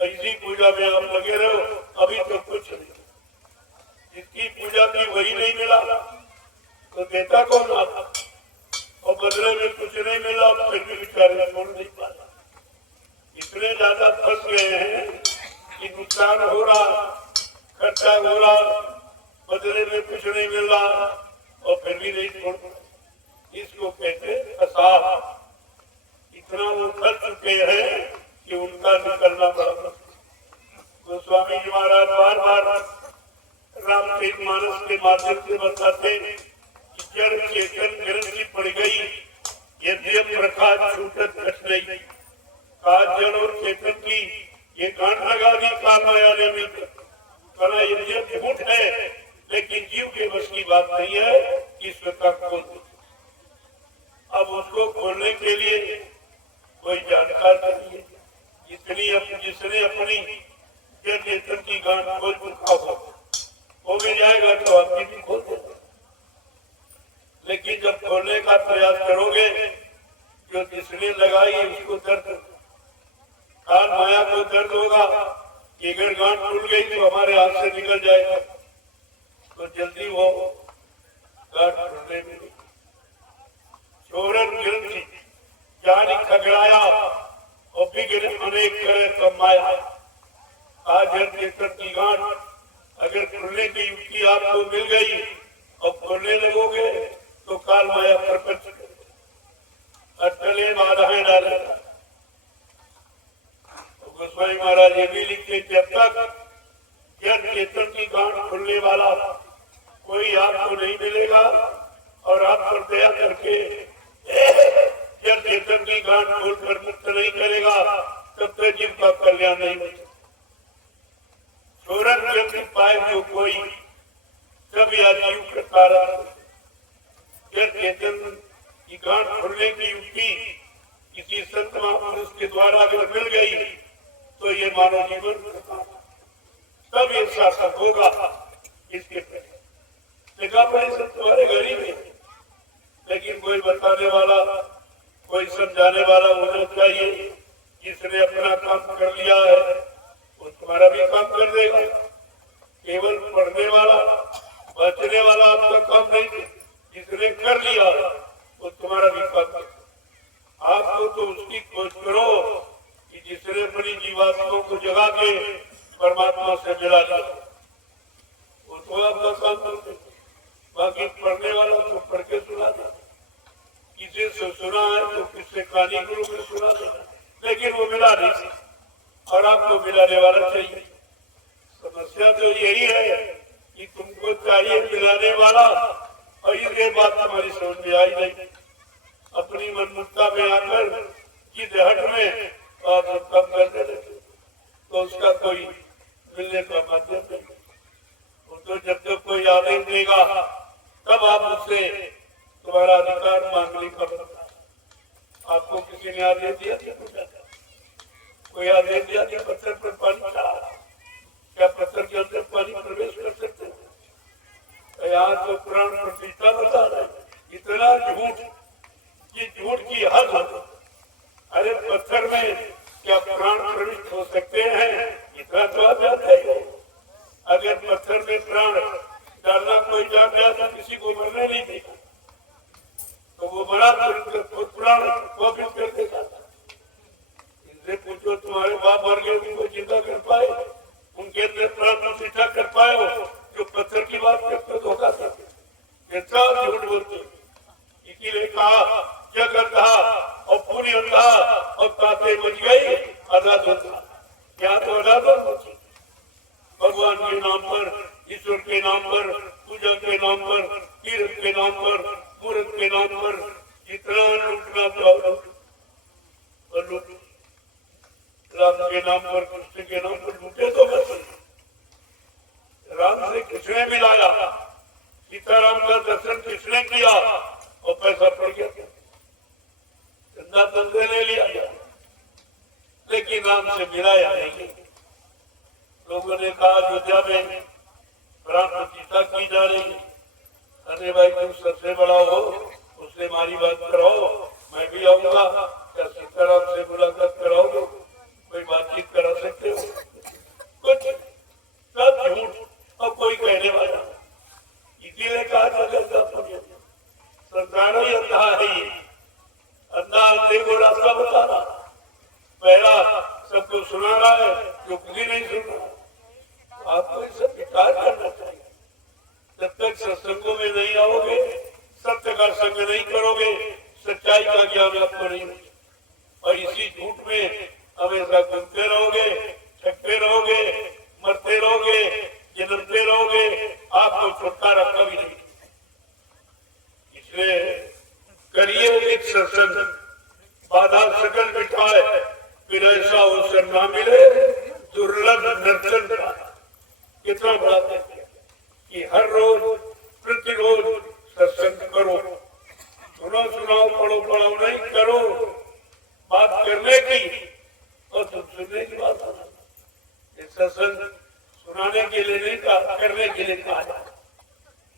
इसी पूजा में आप लगे रहो, अभी तो कुछ नहीं, जिसकी पूजा की वही नहीं मिला तो देता कौन आता, और बदले में कुछ नहीं मिला फिर भी बेचारे छोड़ नहीं पाया। इतने ज्यादा फंस गए हैं कि नुकसान हो रहा, खर्चा हो रहा, बदले में कुछ नहीं मिल रहा और फिर भी नहीं छोड़ पाए। इसको कहते असार। इतना वो कर चुके हैं कि उनका निकलना बड़ा मुश्किल। गोस्वामी जी महाराज बार बार रामचरितमानस के माध्यम से बताते कि जड़ चेतन ग्रंथि पड़ गई, यद्यप प्रकाश छूटत कठिनाई, काज जड़ और चेतन की ये गांठ लगा दी काल माया ने मिलकर। कला यद्यप झूठ है लेकिन जीव के बस की बात नहीं है कि इसका खोल दे। अब उसको खोलने के लिए कोई जानकार चाहिए, जिसने अपनी जड़ चेतन की गांठ खोल चुका हो भी जाएगा तो आपकी भी खोल देगा। लेकिन जब खोलने का प्रयास करोगे जो जिसने लगाई उसको दर्द, काल माया को दर्द होगा कि अगर गांठ खुल गई तो हमारे हाथ से निकल जाएगा, तो जल्दी वो गांठ खुलने में छोरन ग्रंथि जानी खगड़ाया और बिगड़ अनेक करे कमाया। आज जड़ चेतन की गांठ अगर खुलने की युक्ति आपको मिल गई और खोलने लगोगे तो काल माया प्रपंच अटले बाधाएं डालेगा। तो गोस्वामी महाराज ये भी लिखते जब तक जड़ चेतन की गांठ खुलने वाला कोई आपको नहीं मिलेगा और आप पर दया करके जड़ चेतन की गांठ खोलकर मुक्त नहीं करेगा तब तक जीव का कल्याण नहीं होता। छोरन ग्रंथि पाए जो कोई सब या जीव का कारण। जड़ चेतन की गांठ खुलने की युक्ति किसी संत महापुरुष के द्वारा अगर मिल गई तो ये मानव जीवन तब ये सार्थक होगा। इसके देखा भाई सब तुम्हारे घर ही में, लेकिन कोई बताने वाला कोई समझाने वाला होना चाहिए। जिसने अपना काम कर लिया है वो तुम्हारा भी काम कर देगा। केवल पढ़ने वाला बचने वाला आपका काम नहीं, जिसने कर लिया वो तुम्हारा भी काम कर। आपको तो उसकी खोज करो कि जिसने अपनी जीवात्माओं को जगा के परमात्मा से मिला लिया, वो तो आपका काम करते। बाकी पढ़ने वाला तो पढ़ के सुना दे, किसी से सुना है तो किससे कहानी गुरु में सुना देना, लेकिन वो मिला नहीं और आपको मिलाने वाला चाहिए। समस्या तो यही है कि तुमको चाहिए मिलाने वाला और ये बात हमारी समझ में आई नहीं। अपनी मनमुक्ता में आकर जिस हट में आप कम करने लगे तो उसका कोई मिलने का माध्यम नहीं। तो जब तक कोई आदेश देगा तब आप उससे तुम्हारा अधिकार मांगने का बनता है। आपको किसी ने आदेश दिया था? कोई आदेश दिया कि पत्थर पर पानी डाल? क्या पत्थर के अंदर पानी प्रवेश कर सकते हैं? यहाँ तो पुराण प्रतिष्ठा बता रहे इतना झूठ कि झूठ की हद हो। अरे पत्थर में क्या प्राण प्रविष्ट हो सकते हैं? इतना तो आप जानते हो। अगर पत्थर में प्राण डालना कोई जान गया तो किसी को मरने नहीं देगा, तो वो बड़ा प्राण वापिस कर देगा। इनसे पूछो तुम्हारे बाप मर गए, उनको जिंदा कर पाए? उनके अंदर प्राण प्रतिष्ठा कर पाए हो जो पत्थर की बात करते धोखा करते? इतना झूठ बोलते। इसीलिए कहा जग अंधा और पूरी अंधा और ताते बच गई अदालत। यहाँ तो अदालत बची। भगवान के नाम पर, ईश्वर के नाम पर, पूजा के नाम पर, कीर्त के नाम पर, मूर्त के नाम पर जितना लूटना चाहो और लूट। राम के नाम पर, कृष्ण के नाम पर लूटे तो बस। राम से किसने मिलाया? सीताराम का दर्शन किसने किया और पैसा पड़ गया? चंदा बंदे ने लिया गया, लेकिन राम से मिलाया नहीं। लोगों ने कहा अयोध्या में प्राण प्रतिष्ठा की जा रही। अरे भाई तुम सबसे बड़ा हो, उससे हमारी बात कराओ, मैं भी आऊंगा। क्या सीताराम से मुलाकात कराओगे? कोई बातचीत करा सकते हो? कुछ सब झूठ और कोई कहने वाला। इसीलिए कहा सरकार ही अंधा है। अंधा अंधे को रास्ता बता रहा, पहला सबको सुना रहा है जो खुद ही नहीं सुन रहा। आपको इसे विचार करना चाहिए। जब तक सत्संगों में नहीं आओगे, सत्य का संग नहीं करोगे, सच्चाई का ज्ञान आपको नहीं होगा। और इसी झूठ में हमेशा घूमते रहोगे, ठगते रहोगे, मरते रहोगे, जन्मते रहोगे, आपको छुटकारा कभी नहीं। इसलिए करिए एक सत्संग, बाधा सकल बिठाए, फिर ऐसा अवसर ना मिले दुर्लभ नर्तन का। कितना बड़ा कि हर रोज प्रतिरोज सत्संग करो। सुनो सुनाओ पढ़ो पढ़ाओ नहीं करो, बात करने की और तुम सुनने की बात। सत्संग सुनाने के लिए नहीं कहा, करने के लिए कहा।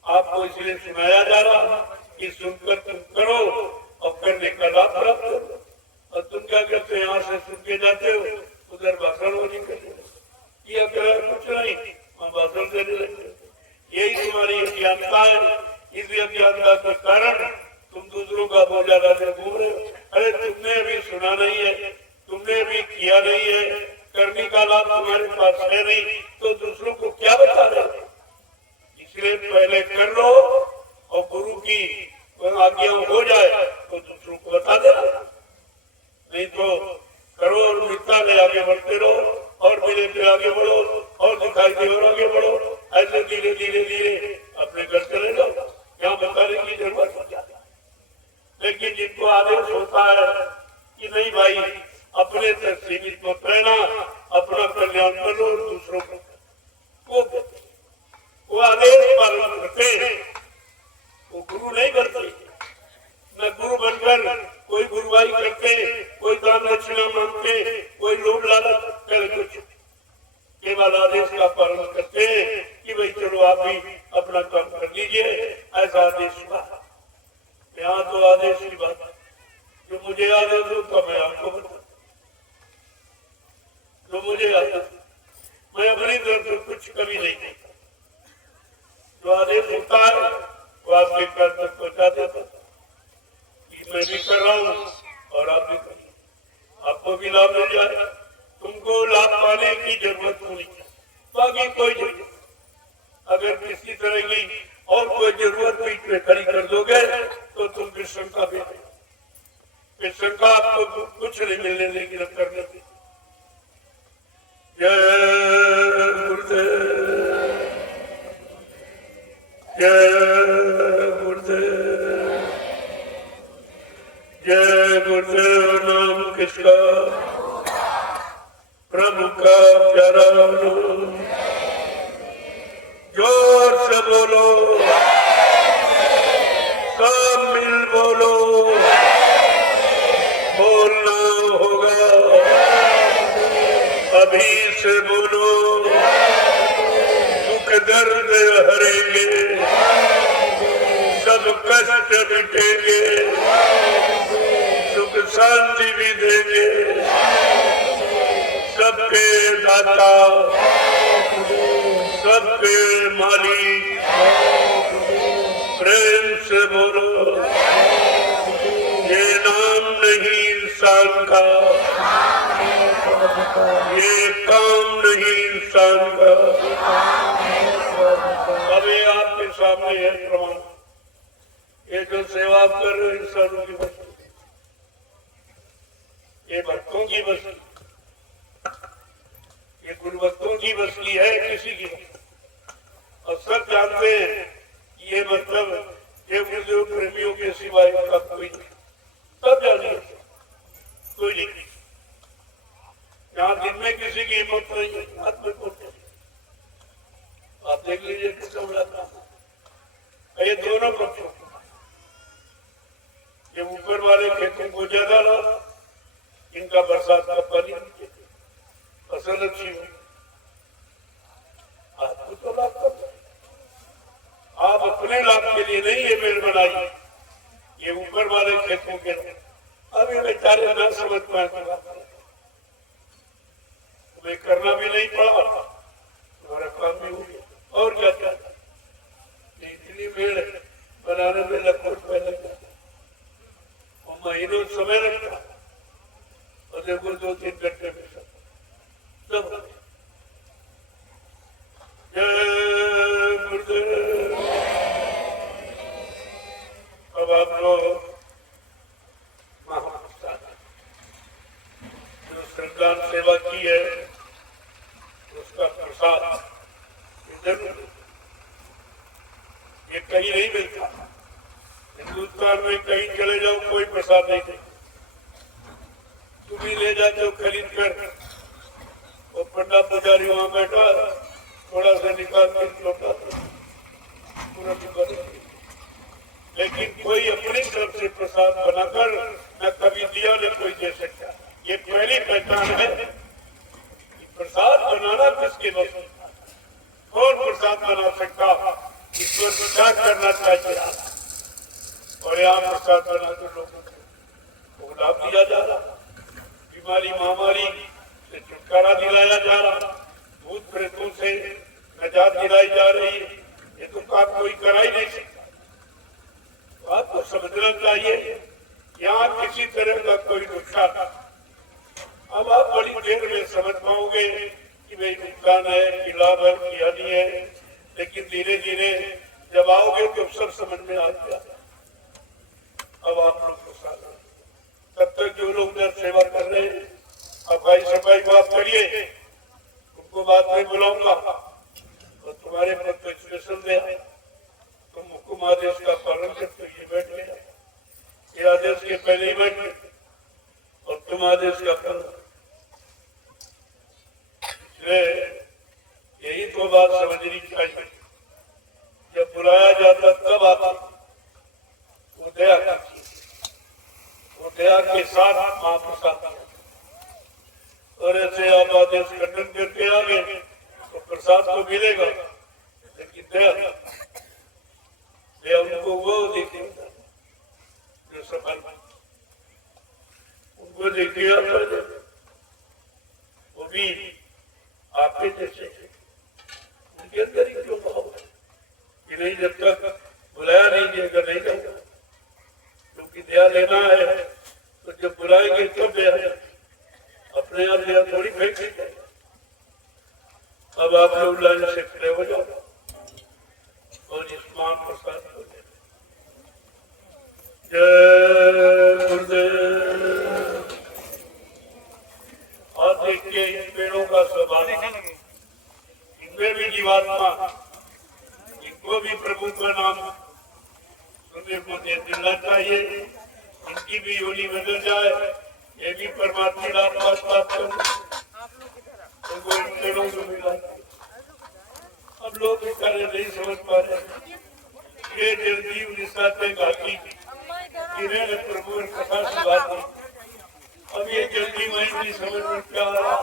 आपको इसलिए सुनाया जा रहा कि सुनकर तुम करो और करने का लाभ प्राप्त करो। और तुम क्या करते हो? यहाँ से सुन के जाते हो, उधर भाषण हो नहीं करते, किया कुछ नहीं, वहाँ भाषण देने लगते। यही तुम्हारी अज्ञानता है। इस अज्ञानता के कारण तुम दूसरों का बोझा लाते घूम रहे हो। अरे तुमने अभी सुना नहीं है, तुमने अभी किया नहीं है, करने का लाभ तुम्हारे पास है नहीं, तो दूसरों को क्या बता रहे हो? इसलिए पहले कर लो और गुरु की आज्ञा हो जाए तो दूसरों को बता देना। नहीं तो करो और मिलता ले आगे बढ़ते रहो, और मिले फिर आगे बढ़ो, और दिखाई दे और आगे बढ़ो। ऐसे धीरे धीरे धीरे अपने घर चले जाओ। यहाँ बताने की जरूरत हो जाती है। लेकिन जिनको आदेश होता है कि नहीं भाई अपने तक सीमित मत रहना, अपना कल्याण करो और दूसरों को, वो आदेश पालन करते हैं, वो गुरु नहीं बनते। न गुरु बनकर कोई गुरुवाई करते, कोई दान दक्षिणा मांगते, कोई लोभ लालच कर, कुछ केवल आदेश का पालन करते कि भाई चलो आप भी अपना काम कर लीजिए, ऐसा आदेश हुआ। यहाँ तो आदेश की बात है, जो मुझे आदेश हो तो मैं आपको बता, जो मुझे आदेश, मैं अपनी तरफ से कुछ कभी नहीं करता। जो आदेश होता है वो आपके घर तक पहुँचा देता। मैं भी कर रहा हूँ और आप भी करिए, आपको भी लाभ मिल जाए। तुमको लाभ पाने की जरूरत होनी चाहिए, बाकी कोई जरूरत। अगर किसी तरह की और कोई जरूरत बीच में खड़ी कर दोगे तो तुम विश्वका भी विश्वका आपको कुछ नहीं मिलने देगी न करने की। जय गुरुदेव, जय गुरुदेव, जय गुरुदेव। नाम किसका? प्रभु का प्यारा नाम। जोर से बोलो, सब मिल रहेंगे, सब कष्ट मिटेंगे, सुख शांति भी देंगे, सबके दाता, सबके मालिक, प्रेम से बोलो, ये नाम नहीं इंसान का, ये काम नहीं इंसान का। अभी आपके सामने है प्रमाण, ये जो सेवा कर रहे इंसानों की वस्तु, ये भक्तों की वस्तु, ये गुरुभक्तों की वस्तु है, किसी की। और सब जानते हैं ये मतलब ये गुरुदेव प्रेमियों के सिवाय का कोई नहीं, सब जानिए, कोई नहीं। यहाँ दिन में किसी की हिम्मत नहीं है, हाथ में कुछ नहीं। आप देख लीजिए किसका बड़ा काम, ये दोनों पक्षों, ये ऊपर वाले खेतों को ज्यादा लाभ, इनका बरसात का पानी फसल अच्छी हो, आपको तो लाभ कर, आप अपने लाभ के लिए नहीं ये मेल बनाई, ये ऊपर वाले खेतों के। अब ये बेचारे न समझ पाए, तुम्हें करना भी नहीं पड़ा, तुम्हारा काम भी हो गया, और क्या क्या इतनी भीड़ बनाने में लाखों रुपए लग जाता, और महीनों समय लगता, और देखो 2-3 घंटे में सब जय गुरुदेव। अब आप लोग जो श्रमदान सेवा की है उसका प्रसाद जरूर, ये कहीं नहीं मिलता, हिंदुस्तान में कहीं चले जाओ कोई प्रसाद नहीं देता, तुम ही ले जाते हो खरीद कर, और पंडा पुजारी वहां बैठा थोड़ा सा निकाल के लौटा पूरा डिब्बा, लेकिन कोई अपनी तरफ से प्रसाद बनाकर न कभी दिया न कोई दे सकता। ये पहली पहचान है, प्रसाद बनाना किसके बस, कौन प्रसाद बना सकता, ईश्वर विचार करना चाहिए। और यहाँ प्रसाद बना कर लोगों को लाभ दिया जा रहा, बीमारी महामारी से छुटकारा दिलाया जा रहा, भूत प्रेतों से निजात दिलाई जा रही है, ये तो काम कोई करा ही नहीं सकता। आपको समझना चाहिए यहाँ किसी तरह का कोई नुकसान, अब आप बड़ी देर में समझ पाओगे कि भाई नुकसान है कि लाभ है कि हानि है, लेकिन धीरे धीरे जब आओगे तो सब समझ में आ जाएगा। अब आप लोग को साथ, तब तक जो लोग उधर सेवा कर रहे हैं सफाई सफाई बात करिए, उनको बाद में बुलाऊंगा, और तुम्हारे पर तो स्पेशल दे, तुम हुकुम आदेश का पालन करते ये बैठ गया, ये आदेश के पहले ही बैठ गए, और तुम आदेश का पालन, यही तो बात समझनी चाहिए। जब बुलाया जाता तब आता, वो दया करती, वो दया के साथ महाप्रसाद, और ऐसे आप आदेश खंडन करके आ गए तो प्रसाद तो मिलेगा, लेकिन दया उनको वो देखिए जो सफल, उनको देखिए वो भी आपके जैसे, उनके अंदर ही क्यों भाव कि नहीं, जब तक बुलाया नहीं देगा नहीं जाऊंगा, क्योंकि दया लेना है तो जब बुलाएंगे तब दया, अपने आप दया थोड़ी फेंक दी। अब आप लोग लाइन से खड़े हो जाओ और इस मान प्रसाद हो जाए। जय गुरुदेव। और देखिए इन पेड़ों का स्वभाव, इनमें भी जीवात्मा, इनको भी प्रभु का नाम सुनने को दे देना चाहिए, इनकी भी योनि बदल जाए, ये भी परमात्मा लाभ बात कर, उनको इन पेड़ों को मिला। अब लोग बेचारे नहीं समझ पा रहे, ये जल्दी उड़ीसा घाटी जिन्हें प्रभु कथा सुधा दी, अब ये जल्दी वही नहीं समझ में क्या आ रहा,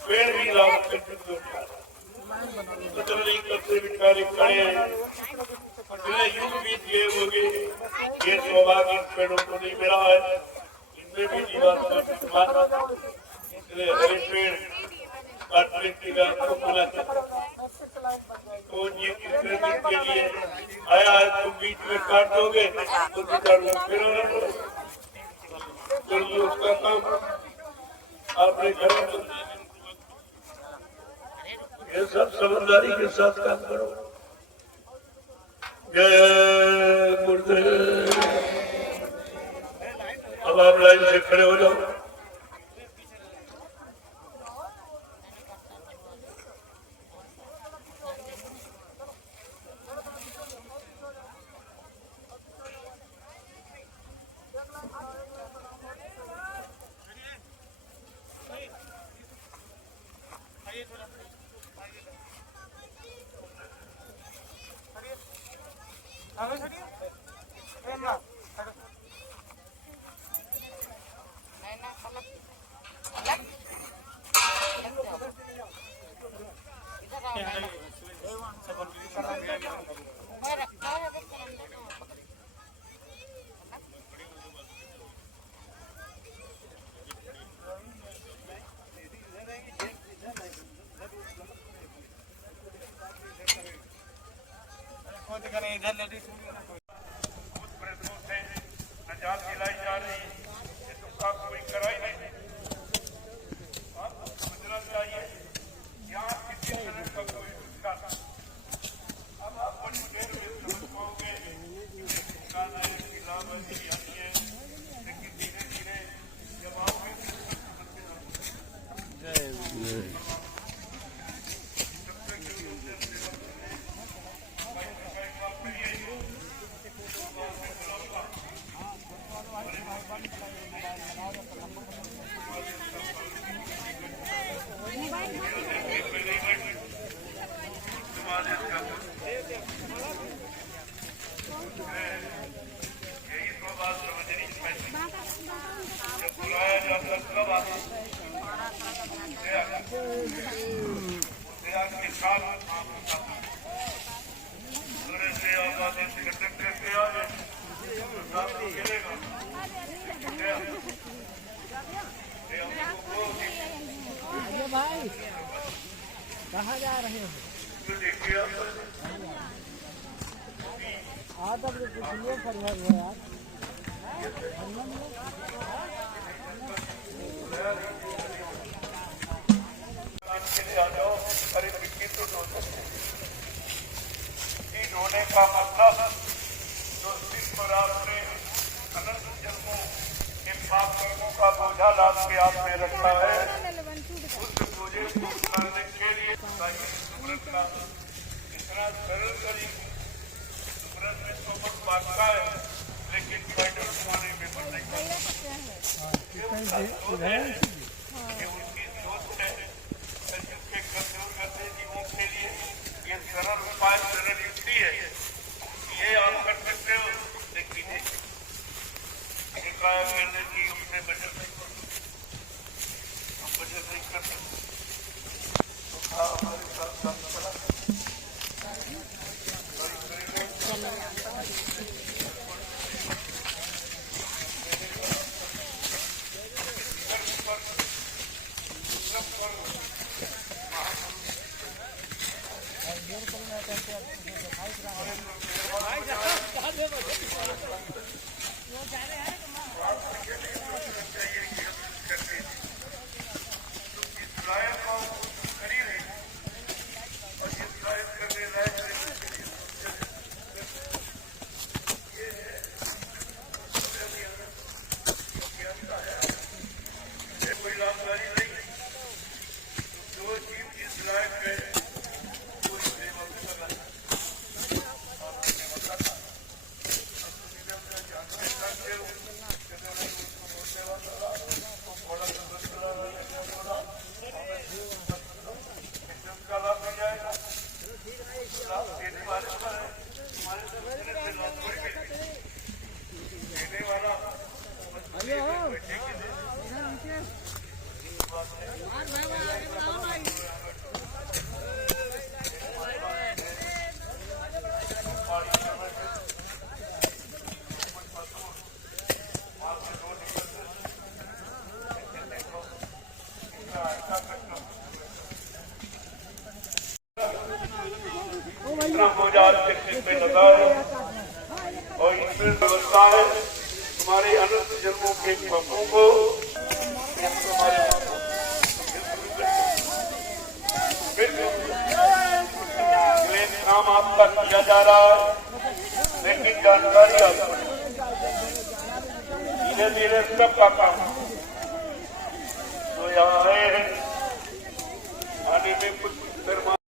पेड़ भी लाभ कर बदलने करते बिचारे खड़े हैं, इतने युग बीत गए होंगे, ये सौभाग्य इन पेड़ों को नहीं मिला है, इनमें भी जीवन का विद्वान इतने हरे पेड़ काटने की बात को मिला था। तो ये कितने दिन के लिए आया है, तुम बीच में काट दोगे तो बेचारों फिर उसका काम आपने घर में, ये सब समझदारी के साथ काम करो। जय गुरुदेव। अब आप लाइन से खड़े हो जाओ। प्रश्नों से निजात दिलाई जा रही है, ये तो काम कोई करा ही नहीं। आपको समझना चाहिए यहाँ किसी तरह का कोई नुकसान, अब आप बड़ी देर में समझ पाओगे नुकसान है कि लाभ है कि हानि है, लेकिन धीरे धीरे जब आओगे भाई कहाँ जा रहे हो? आप अब पूछिए परिवार है यार। अरे मिट्टी तो ढोने का मतलब जो सिर पर आपने अनंत जन्मों के पाप कर्मों का बोझा लाद के आपने रखा है, उस बोझे को उतारने के लिए सुमरन का इतना सरल तरीका, सुमरन में तो बहुत बांटता है लेकिन पैदल तुम्हारे में बन नहीं पाता। ये उनकी सोच है, जिसके गंदे जीवों के लिए ये सरल उपाय, सरल युक्ति है, ये आप कर सकते हो, लेकिन शिकायत करने की उसमें बचत नहीं कर सकते, हम बचत नहीं कर सकते। तो हमारे साथ काम करा इसमें लगा है और इसमें व्यवस्था है तुम्हारे अनंत जन्मों के पापों को तुम्हारे काम आपका किया जा रहा है, लेकिन जानकारी आपको धीरे धीरे सबका काम तो यहाँ आए हैं आने में कुछ